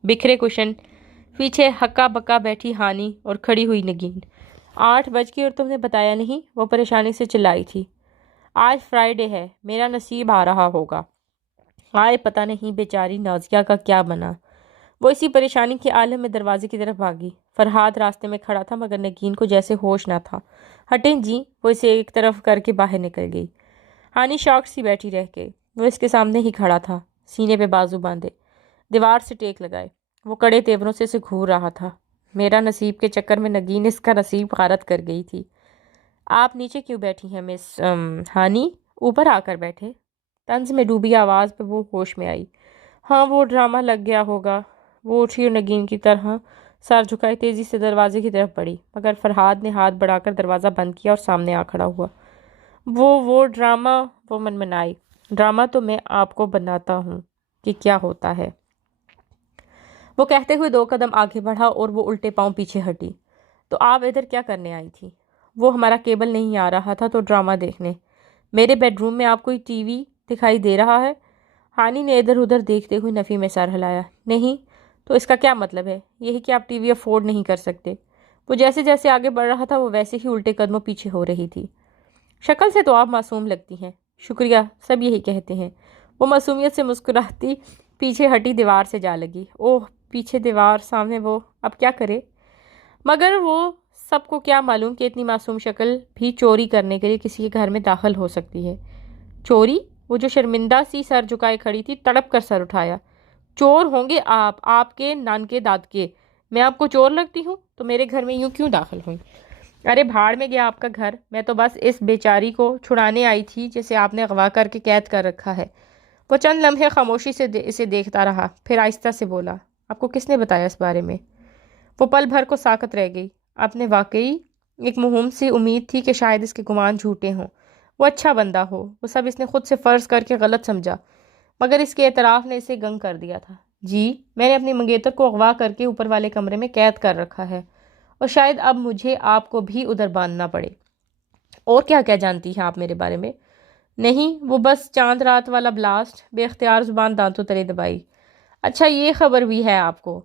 بکھرے کشن، پیچھے ہکا بکا بیٹھی ہانی اور کھڑی ہوئی نگین۔ 8 بج گئے اور تم نے بتایا نہیں؟ وہ پریشانی سے چلائی تھی۔ آج فرائیڈے ہے، میرا نصیب آ رہا ہوگا۔ آئے پتہ نہیں بیچاری نازیہ کا کیا بنا۔ وہ اسی پریشانی کے عالم میں دروازے کی طرف بھاگی۔ فرحاد راستے میں کھڑا تھا مگر نگین کو جیسے ہوش نہ تھا۔ ہٹیں جی، وہ اسے ایک طرف کر کے باہر نکل گئی۔ ہانی شاک سی بیٹھی رہ گئی۔ وہ اس کے سامنے ہی کھڑا تھا، سینے پہ بازو باندھے، دیوار سے ٹیک لگائے۔ وہ کڑے تیوروں سے اسے گھور رہا تھا۔ میرا نصیب کے چکر میں نگین اس کا نصیب غارت کر گئی تھی۔ آپ نیچے کیوں بیٹھی ہیں مس ہانی؟ اوپر آ کر بیٹھے۔ طنز میں ڈوبی آواز پہ وہ ہوش میں آئی۔ ہاں، وہ ڈرامہ لگ گیا ہوگا۔ وہ اٹھی اور نگین کی طرح سر جھکائے تیزی سے دروازے کی طرف بڑھی، مگر فرحاد نے ہاتھ بڑھا کر دروازہ بند کیا اور سامنے آ کھڑا ہوا۔ وہ ڈرامہ، وہ منمنائی۔ ڈرامہ تو میں آپ کو بناتا ہوں کہ کیا ہوتا ہے۔ وہ کہتے ہوئے 2 قدم آگے بڑھا اور وہ الٹے پاؤں پیچھے ہٹی۔ تو آپ ادھر کیا کرنے آئی تھی؟ وہ ہمارا کیبل نہیں آ رہا تھا تو ڈرامہ دیکھنے۔ میرے بیڈ روم میں آپ کوئی ٹی وی دکھائی دے رہا ہے؟ ہانی نے ادھر ادھر دیکھتے ہوئے نفی میں سر ہلایا۔ نہیں تو اس کا کیا مطلب ہے؟ یہی کہ آپ ٹی وی افورڈ نہیں کر سکتے۔ وہ جیسے جیسے آگے بڑھ رہا تھا وہ ویسے ہی الٹے قدموں پیچھے ہو رہی تھی۔ شکل سے تو آپ معصوم لگتی ہیں۔ شکریہ، سب یہی کہتے ہیں۔ وہ معصومیت سے مسکراتی پیچھے ہٹی، دیوار سے جا لگی۔ اوہ، پیچھے دیوار، سامنے وہ، اب کیا کرے؟ مگر وہ سب کو کیا معلوم کہ اتنی معصوم شکل بھی چوری کرنے کے لیے کسی کے گھر میں داخل ہو سکتی ہے۔ چوری؟ وہ جو شرمندہ سی سر جھکائے کھڑی تھی، تڑپ کر سر اٹھایا۔ چور ہوں گے آپ کے نانکے دادکے۔ میں آپ کو چور لگتی ہوں؟ تو میرے گھر میں یوں کیوں داخل ہوئی؟ ارے بھاڑ میں گیا آپ کا گھر، میں تو بس اس بیچاری کو چھڑانے آئی تھی جسے آپ نے اغوا کر کے قید کر رکھا ہے۔ وہ چند لمحے خاموشی سے اسے دیکھتا رہا، پھر آہستہ سے بولا، آپ کو کس نے بتایا اس بارے میں؟ وہ پل بھر کو ساکت رہ گئی۔ آپ نے واقعی ایک مہم سی امید تھی کہ شاید اس کے گمان جھوٹے ہوں، وہ اچھا بندہ ہو، وہ سب اس نے خود سے فرض کر کے غلط سمجھا، مگر اس کے اعتراف نے اسے گنگ کر دیا تھا۔ جی، میں نے اپنی منگیتر کو اغوا کر کے اوپر والے کمرے میں قید کر رکھا ہے، اور شاید اب مجھے آپ کو بھی ادھر باندھنا پڑے۔ اور کیا کیا جانتی ہیں آپ میرے بارے میں؟ نہیں، وہ بس چاند رات والا بلاسٹ۔ بے اختیار زبان دانتوں تلے دبائی۔ اچھا، یہ خبر بھی ہے آپ کو؟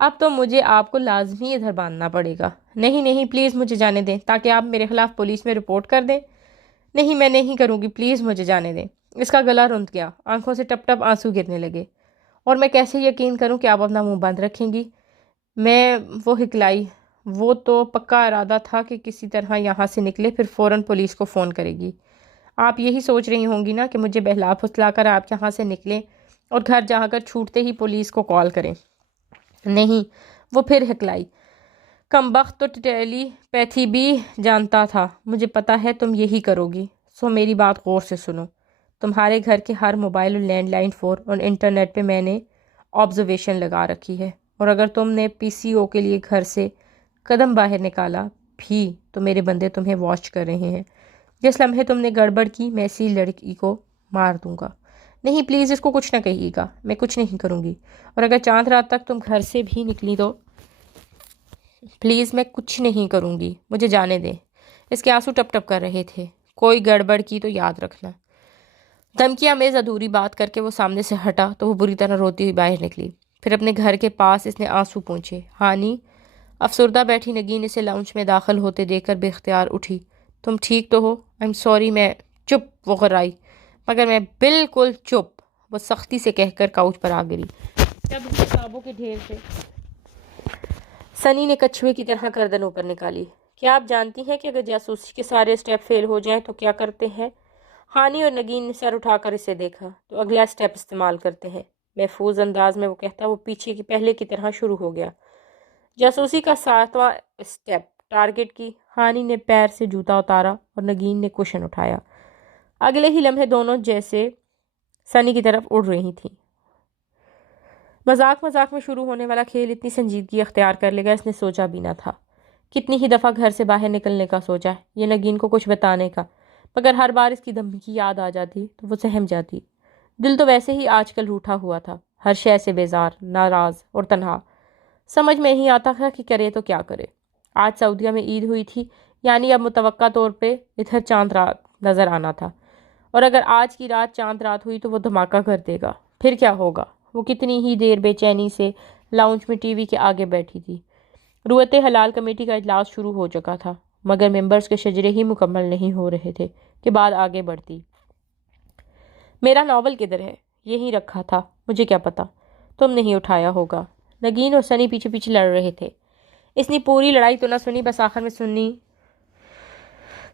اب تو مجھے آپ کو لازمی ادھر باندھنا پڑے گا۔ نہیں نہیں، پلیز مجھے جانے دیں تاکہ آپ میرے خلاف پولیس میں رپورٹ کر دیں۔ نہیں، میں نہیں کروں گی، پلیز مجھے جانے دیں۔ اس کا گلا رند گیا، آنکھوں سے ٹپ ٹپ آنسو گرنے لگے۔ اور میں کیسے یقین کروں کہ آپ اپنا منہ بند رکھیں گی؟ میں وہ ہکلائی۔ وہ تو پکا ارادہ تھا کہ کسی طرح یہاں سے نکلے، پھر فوراً پولیس کو فون کرے گی۔ آپ یہی سوچ رہی ہوں گی نا کہ مجھے بہلا پھسلا کر آپ یہاں سے نکلیں اور گھر جا کر چھوٹتے ہی پولیس کو کال کریں۔ نہیں، وہ پھر ہکلائی۔ کمبخت تو ٹیلی پیتھی بھی جانتا تھا، مجھے پتا ہے تم یہی کرو گی، سو میری بات غور سے سنو۔ تمہارے گھر کے ہر موبائل اور لینڈ لائن فون اور انٹرنیٹ پہ میں نے آبزرویشن لگا رکھی ہے، اور اگر تم نے پی سی او کے لیے گھر سے قدم باہر نکالا بھی تو میرے بندے تمہیں واچ کر رہے ہیں۔ جس لمحے تم نے گڑبڑ کی میں اسی لڑکی کو مار دوں گا۔ نہیں، پلیز اس کو کچھ نہ کہیے گا، میں کچھ نہیں کروں گی، اور اگر چاند رات تک تم گھر سے بھی نکلی تو پلیز میں کچھ نہیں کروں گی، مجھے جانے دیں۔ اس کے آنسو ٹپ ٹپ کر رہے تھے۔ کوئی گڑبڑ کی تو یاد رکھنا۔ دھمکیاں میں ادھوری بات کر کے وہ سامنے سے ہٹا تو وہ بری طرح روتی ہوئی باہر نکلی۔ پھر اپنے گھر کے پاس اس نے آنسو پونچھے۔ ہانی افسردہ بیٹھی نگین اسے لاؤنج میں داخل ہوتے دیکھ کر بے اختیار اٹھی۔ تم ٹھیک تو ہو؟ آئی ایم سوری، میں چپ، وہ غرائی۔ مگر میں بالکل چپ، وہ سختی سے کہہ کر کاؤچ پر آ گری۔ جب کتابوں کے ڈھیر سے سنی نے کچھوے کی طرح گردن اوپر نکالی۔ کیا آپ جانتی ہیں کہ اگر جاسوسی کے سارے اسٹیپ فیل ہو جائیں تو کیا کرتے ہیں؟ ہانی اور نگین نے سر اٹھا کر اسے دیکھا۔ تو اگلا اسٹیپ استعمال کرتے ہیں۔ محفوظ انداز میں وہ کہتا وہ پیچھے کی پہلے کی طرح شروع ہو گیا۔ جاسوسی کا 7واں اسٹیپ، ٹارگٹ کی۔ ہانی نے پیر سے جوتا اتارا اور نگین نے کوشن اٹھایا۔ اگلے ہی لمحے دونوں جیسے سنی کی طرف اڑ رہی تھیں۔ مذاق مذاق میں شروع ہونے والا کھیل اتنی سنجیدگی اختیار کر لے گا اس نے سوچا بھی نہ تھا۔ کتنی ہی دفعہ گھر سے باہر نکلنے کا سوچا، یہ نگین کو کچھ بتانے کا، مگر ہر بار اس کی دھمکی یاد آ جاتی تو وہ سہم جاتی۔ دل تو ویسے ہی آج کل روٹھا ہوا تھا، ہر شے سے بیزار، ناراض اور تنہا۔ سمجھ میں نہیں آتا تھا کہ کرے تو کیا کرے۔ آج سعودیہ میں عید ہوئی تھی، یعنی اب متوقع طور پہ ادھر چاند رات نظر آنا تھا، اور اگر آج کی رات چاند رات ہوئی تو وہ دھماکہ کر دے گا۔ پھر کیا ہوگا؟ وہ کتنی ہی دیر بے چینی سے لاؤنج میں ٹی وی کے آگے بیٹھی تھی۔ رویت حلال کمیٹی کا اجلاس شروع ہو چکا تھا، مگر ممبرز کے شجرے ہی مکمل نہیں ہو رہے تھے کہ بات آگے بڑھتی۔ میرا ناول کدھر ہے؟ یہیں رکھا تھا، مجھے کیا پتا، تم نہیں اٹھایا ہوگا۔ نگین اور سنی پیچھے پیچھے لڑ رہے تھے۔ اس نے پوری لڑائی تو نہ سنی، بس آخر میں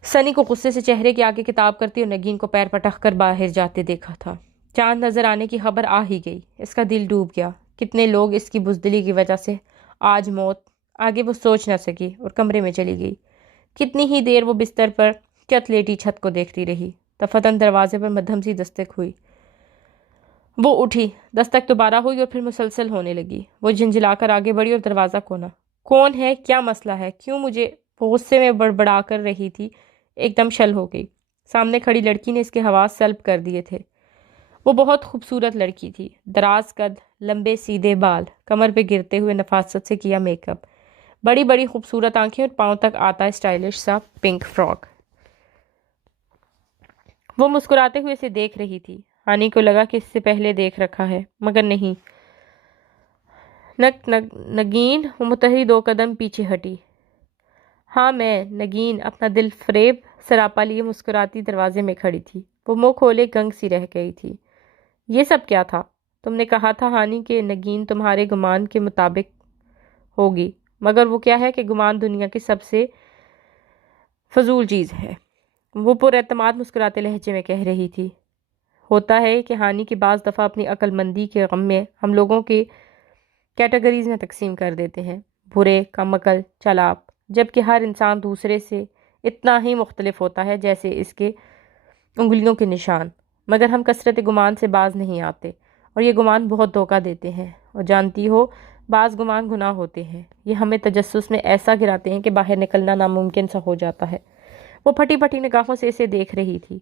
سنی کو غصے سے چہرے کے آگے کتاب کرتی اور نگین کو پیر پٹک کر باہر جاتے دیکھا تھا۔ چاند نظر آنے کی خبر آ ہی گئی، اس کا دل ڈوب گیا۔ کتنے لوگ اس کی بزدلی کی وجہ سے آج موت، آگے وہ سوچ نہ سکی اور کمرے میں چلی گئی۔ کتنی ہی دیر وہ بستر پر چت لیٹی چھت کو دیکھتی رہی۔ دفعتاً دروازے پر مدھم سی دستک ہوئی۔ وہ اٹھی، دستک دوبارہ ہوئی اور پھر مسلسل ہونے لگی۔ وہ جھنجھلا کر آگے بڑھی اور دروازہ کھولا۔ کون ہے؟ کیا مسئلہ ہے؟ کیوں مجھے؟ وہ غصے میں بڑبڑا کر رہی تھی، ایک دم شل ہو گئی۔ سامنے کھڑی لڑکی نے اس کے حواس سلب کر دیے تھے۔ وہ بہت خوبصورت لڑکی تھی، دراز قد، لمبے سیدھے بال، کمر پہ گرتے ہوئے نفاست سے کیا میک اپ، بڑی بڑی خوبصورت آنکھیں اور پاؤں تک آتا اسٹائلش سا پنک فراک۔ وہ مسکراتے ہوئے اسے دیکھ رہی تھی۔ ہانی کو لگا کہ اس سے پہلے دیکھ رکھا ہے، مگر نہیں۔ نگین، وہ متحد 2 قدم پیچھے ہٹی۔ ہاں میں، نگین اپنا دل فریب سراپا لیے مسکراتی دروازے میں کھڑی تھی۔ وہ منہ کھولے گنگ سی رہ گئی تھی۔ یہ سب کیا تھا؟ تم نے کہا تھا ہانی کہ نگین تمہارے گمان کے مطابق ہوگی، مگر وہ کیا ہے کہ گمان دنیا کی سب سے فضول چیز ہے، وہ پر اعتماد مسکراتے لہجے میں کہہ رہی تھی۔ ہوتا ہے کہ ہانی کی بعض دفعہ اپنی عقل مندی کے غم میں ہم لوگوں کے کیٹیگریز میں تقسیم کر دیتے ہیں، برے، کم عقل، چالاک، جبکہ ہر انسان دوسرے سے اتنا ہی مختلف ہوتا ہے جیسے اس کے انگلیوں کے نشان، مگر ہم کثرت گمان سے باز نہیں آتے، اور یہ گمان بہت دھوکہ دیتے ہیں۔ اور جانتی ہو، بعض گمان گناہ ہوتے ہیں، یہ ہمیں تجسس میں ایسا گراتے ہیں کہ باہر نکلنا ناممکن سا ہو جاتا ہے۔ وہ پھٹی پھٹی نگاہوں سے اسے دیکھ رہی تھی۔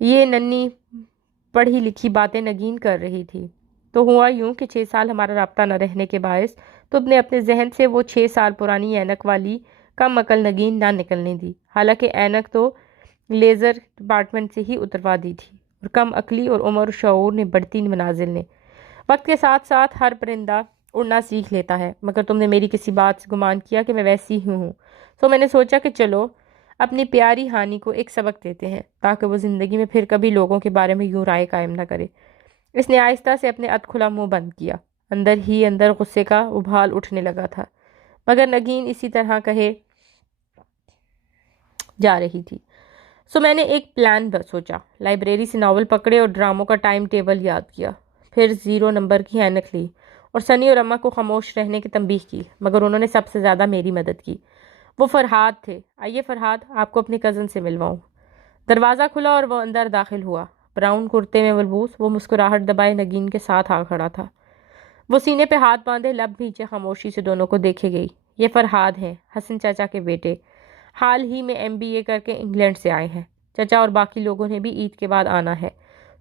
یہ ننھی پڑھی لکھی باتیں نگین کر رہی تھی۔ تو ہوا یوں کہ 6 سال ہمارا رابطہ نہ رہنے کے باعث تم نے اپنے ذہن سے وہ 6 سال پرانی اینک والی کم عقل نگین نہ نکلنے دی، حالانکہ اینک تو لیزر ڈپارٹمنٹ سے ہی اتروا دی تھی، اور کم عقلی اور عمر و شعور نے بڑھتی منازل نے۔ وقت کے ساتھ ساتھ ہر پرندہ اڑنا سیکھ لیتا ہے، مگر تم نے میری کسی بات سے گمان کیا کہ میں ویسی ہی ہوں، تو میں نے سوچا کہ چلو اپنی پیاری ہانی کو ایک سبق دیتے ہیں تاکہ وہ زندگی میں پھر کبھی لوگوں کے بارے میں یوں رائے قائم نہ کرے۔ اس نے آہستہ سے اپنے کھلا منہ بند کیا۔ اندر ہی اندر غصے کا ابھال اٹھنے لگا تھا، مگر نگین اسی طرح کہے جا رہی تھی۔ سو میں نے ایک پلان سوچا، لائبریری سے ناول پکڑے اور ڈراموں کا ٹائم ٹیبل یاد کیا، پھر 0 نمبر کی اینک لی اور سنی اور اماں کو خاموش رہنے کی تنبیہ کی، مگر انہوں نے سب سے زیادہ میری مدد کی۔ وہ فرحاد تھے۔ آئیے فرحاد، آپ کو اپنے کزن سے ملواؤں۔ دروازہ کھلا اور وہ اندر داخل ہوا۔ براؤن کرتے میں ملبوس، وہ مسکراہٹ دبائے نگین کے ساتھ آ کھڑا تھا۔ وہ سینے پہ ہاتھ باندھے لب بھیجے خاموشی سے دونوں کو دیکھے گئی۔ یہ فرحاد ہیں، حسن چچا کے بیٹے، حال ہی میں MBA کر کے انگلینڈ سے آئے ہیں۔ چچا اور باقی لوگوں نے بھی عید کے بعد آنا ہے،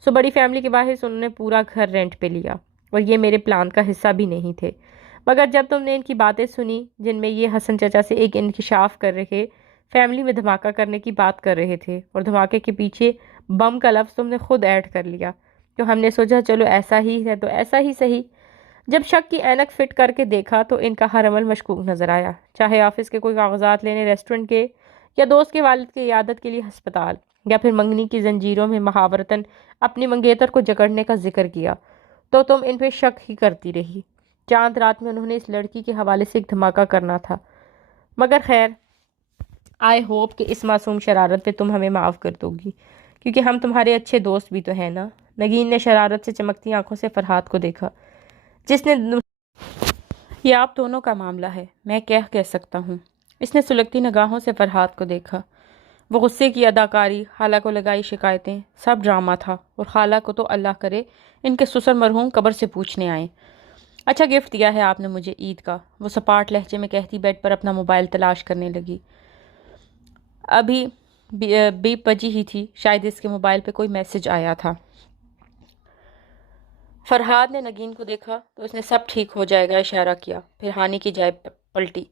سو بڑی فیملی کے باعث انہوں نے پورا گھر رینٹ پہ لیا، اور یہ میرے پلان کا حصہ بھی نہیں تھے، مگر جب تم نے ان کی باتیں سنی جن میں یہ حسن چچا سے ایک انکشاف کر رہے، فیملی میں دھماکہ کرنے کی بات کر رہے تھے، اور دھماکے کے پیچھے بم کا لفظ تم نے خود ایڈ کر لیا، تو ہم نے سوچا چلو ایسا ہی ہے تو ایسا ہی صحیح۔ جب شک کی اینک فٹ کر کے دیکھا تو ان کا ہر عمل مشکوک نظر آیا، چاہے آفس کے کوئی کاغذات لینے ریسٹورنٹ کے، یا دوست کے والد کی عیادت کے لیے ہسپتال، یا پھر منگنی کی زنجیروں میں محاورتاً اپنی منگیتر کو جکڑنے کا ذکر کیا، تو تم ان پہ شک ہی کرتی رہی۔ چاند رات میں انہوں نے اس لڑکی کے حوالے سے ایک دھماکہ کرنا تھا، مگر خیر، آئی ہوپ کہ اس معصوم شرارت پہ تم ہمیں معاف کر دو گی، کیونکہ ہم تمہارے اچھے دوست بھی تو ہیں نا۔ نگین نے شرارت سے چمکتی آنکھوں سے فرحاد کو دیکھا، جس نے یہ آپ دونوں کا معاملہ ہے، میں کیا کہہ سکتا ہوں۔ اس نے سلگتی نگاہوں سے فرحاد کو دیکھا۔ وہ غصے کی اداکاری، خالہ کو لگائی شکایتیں، سب ڈرامہ تھا، اور خالہ کو تو اللہ کرے ان کے سسر مرحوم قبر سے پوچھنے آئیں۔ اچھا گفٹ دیا ہے آپ نے مجھے عید کا، وہ سپاٹ لہجے میں کہتی بیڈ پر اپنا موبائل تلاش کرنے لگی۔ ابھی بیپ بجی ہی تھی، شاید اس کے موبائل پہ کوئی میسج آیا تھا۔ فرحاد نے نگین کو دیکھا تو اس نے سب ٹھیک ہو جائے گا اشارہ کیا، پھر ہانی کی جائے پلٹی،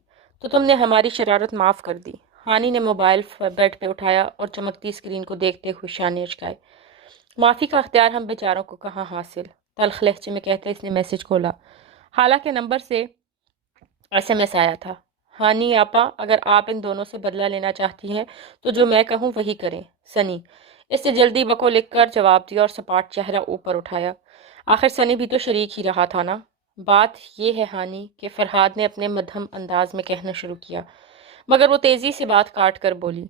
تو تم نے ہماری شرارت معاف کر دی۔ ہانی نے موبائل بیڈ پہ اٹھایا اور چمکتی اسکرین کو دیکھتے ہوئے شانے اچکائے۔ معافی کا اختیار ہم بیچاروں کو کہاں حاصل، تلخ لہجے میں کہتے اس نے میسج کھولا۔ حالانکہ نمبر سے SMS آیا تھا، ہانی آپا اگر آپ ان دونوں سے بدلہ لینا چاہتی ہیں تو جو میں کہوں وہی کریں، سنی۔ اس نے جلدی بکو لکھ کر جواب دیا اور سپاٹ چہرہ اوپر اٹھایا۔ آخر سنی بھی تو شریک ہی رہا تھا نا۔ بات یہ ہے ہانی کہ فرحاد نے اپنے مدھم انداز میں کہنا شروع کیا، مگر وہ تیزی سے بات کاٹ کر بولی،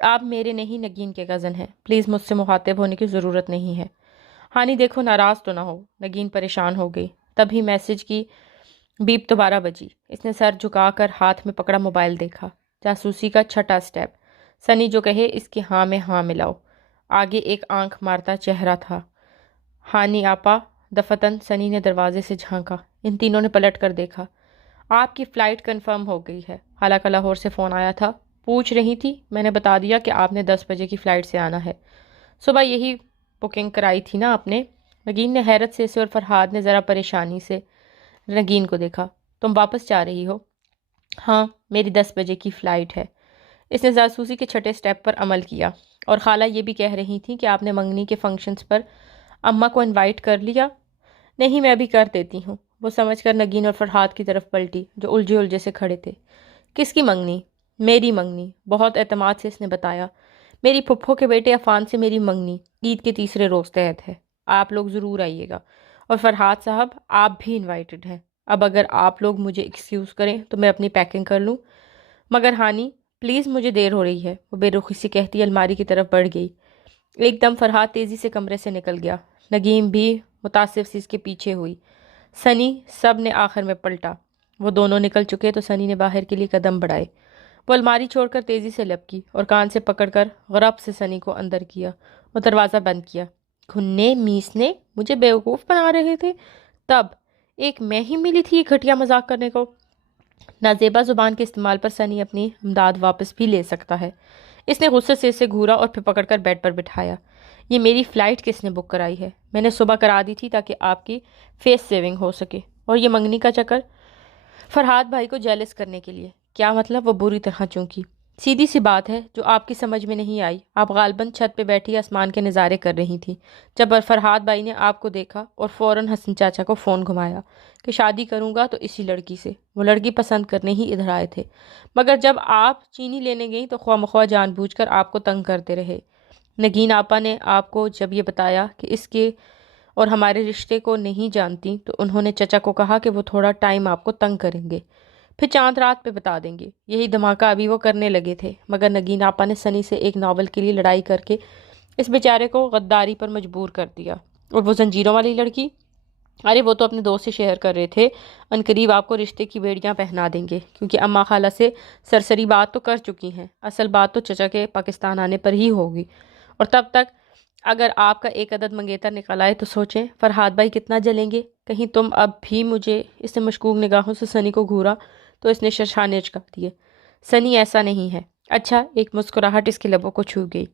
آپ میرے نہیں نگین کے کزن ہیں، پلیز مجھ سے مخاطب ہونے کی ضرورت نہیں ہے۔ ہانی دیکھو ناراض تو نہ ہو، نگین پریشان ہو گئی۔ تبھی میسج کی بیپ دوبارہ بجی۔ اس نے سر جھکا کر ہاتھ میں پکڑا موبائل دیکھا۔ جاسوسی کا چھٹا سٹیپ، سنی جو کہے اس کی ہاں میں ہاں ملاؤ۔ آگے ایک آنکھ مارتا چہرہ تھا۔ ہانی آپا، دفتن سنی نے دروازے سے جھانکا۔ ان تینوں نے پلٹ کر دیکھا۔ آپ کی فلائٹ کنفرم ہو گئی ہے، حالانکہ لاہور سے فون آیا تھا، پوچھ رہی تھی، میں نے بتا دیا کہ آپ نے 10 بجے کی فلائٹ سے آنا ہے۔ صبح یہی بکنگ کرائی تھی نا آپ نے؟ نگین نے حیرت سے اسے اور فرحاد نے ذرا پریشانی سے نگین کو دیکھا۔ تم واپس جا رہی ہو؟ ہاں، میری 10 بجے کی فلائٹ ہے۔ اس نے جاسوسی کے چھٹے سٹیپ پر عمل کیا۔ اور خالہ یہ بھی کہہ رہی تھی کہ آپ نے منگنی کے فنکشنز پر اماں کو انوائٹ کر لیا؟ نہیں، میں ابھی کر دیتی ہوں، وہ سمجھ کر نگین اور فرحاد کی طرف پلٹی جو الجھے الجھے سے کھڑے تھے۔ کس کی منگنی؟ میری منگنی، بہت اعتماد سے اس نے بتایا۔ میری پھپھو کے بیٹے عفان سے میری منگنی عید کے تیسرے روز تحت ہے، آپ لوگ ضرور آئیے گا، اور فرحاد صاحب آپ بھی انوائٹڈ ہیں۔ اب اگر آپ لوگ مجھے ایکسکیوز کریں تو میں اپنی پیکنگ کر لوں، مگر ہانی پلیز مجھے دیر ہو رہی ہے، وہ بے رخی سے کہتی الماری کی طرف بڑھ گئی۔ ایک دم فرحاد تیزی سے کمرے سے نکل گیا۔ نگین بھی متاثر سی اس کے پیچھے ہوئی۔ سنی، سب نے آخر میں پلٹا۔ وہ دونوں نکل چکے تو سنی نے باہر کے لیے قدم بڑھائے۔ وہ الماری چھوڑ کر تیزی سے لپکی اور کان سے پکڑ کر غرب سے سنی کو اندر کیا۔ وہ دروازہ بند کیا۔ گھنے میسنے مجھے بیوقوف بنا رہے تھے، تب ایک میں ہی ملی تھی یہ گھٹیا مذاق کرنے کو؟ نازیبا زبان کے استعمال پر سنی اپنی امداد واپس بھی لے سکتا ہے۔ اس نے غصے سے اسے گھورا اور پھر پکڑ کر بیڈ پر بٹھایا۔ یہ میری فلائٹ کس نے بک کرائی ہے؟ میں نے صبح کرا دی تھی تاکہ آپ کی فیس سیونگ ہو سکے۔ اور یہ منگنی کا چکر؟ فرحاد بھائی کو جیلس کرنے کے لیے۔ کیا مطلب؟ وہ بری طرح چونکی۔ سیدھی سی بات ہے جو آپ کی سمجھ میں نہیں آئی۔ آپ غالباً چھت پہ بیٹھی آسمان کے نظارے کر رہی تھی جب فرحاد بھائی نے آپ کو دیکھا اور فوراً حسن چاچا کو فون گھمایا کہ شادی کروں گا تو اسی لڑکی سے۔ وہ لڑکی پسند کرنے ہی ادھر آئے تھے، مگر جب آپ چینی لینے گئیں تو خواہ مخواہ جان بوجھ کر آپ کو تنگ کرتے رہے۔ نگین آپا نے آپ کو جب یہ بتایا کہ اس کے اور ہمارے رشتے کو نہیں جانتی تو انہوں نے چچا کو کہا کہ وہ تھوڑا ٹائم آپ کو تنگ کریں گے، پھر چاند رات پہ بتا دیں گے۔ یہی دھماکہ ابھی وہ کرنے لگے تھے، مگر نگین آپا نے سنی سے ایک ناول کے لیے لڑائی کر کے اس بیچارے کو غداری پر مجبور کر دیا۔ اور وہ زنجیروں والی لڑکی؟ ارے وہ تو اپنے دوست سے شیئر کر رہے تھے عنقریب آپ کو رشتے کی بیڑیاں پہنا دیں گے، کیونکہ اماں خالہ سے سرسری بات تو کر چکی ہیں۔ اصل بات تو چچا کے پاکستان آنے پر ہی ہوگی، اور تب تک اگر آپ کا ایک عدد منگیتر نکل آئے تو سوچیں فرحاد بھائی کتنا جلیں گے۔ کہیں تم اب بھی مجھے اس نے مشکوک نگاہوں سے سنی کو گھورا تو اس نے شرشانے اچکا دیے۔ سنی ایسا نہیں ہے۔ اچھا، ایک مسکراہٹ اس کے لبوں کو چھو گئی۔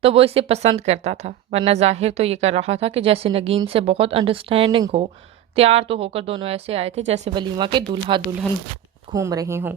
تو وہ اسے پسند کرتا تھا، ورنہ ظاہر تو یہ کر رہا تھا کہ جیسے نگین سے بہت انڈرسٹینڈنگ ہو۔ تیار تو ہو کر دونوں ایسے آئے تھے جیسے ولیمہ کے دولہا دلہن گھوم رہے ہوں۔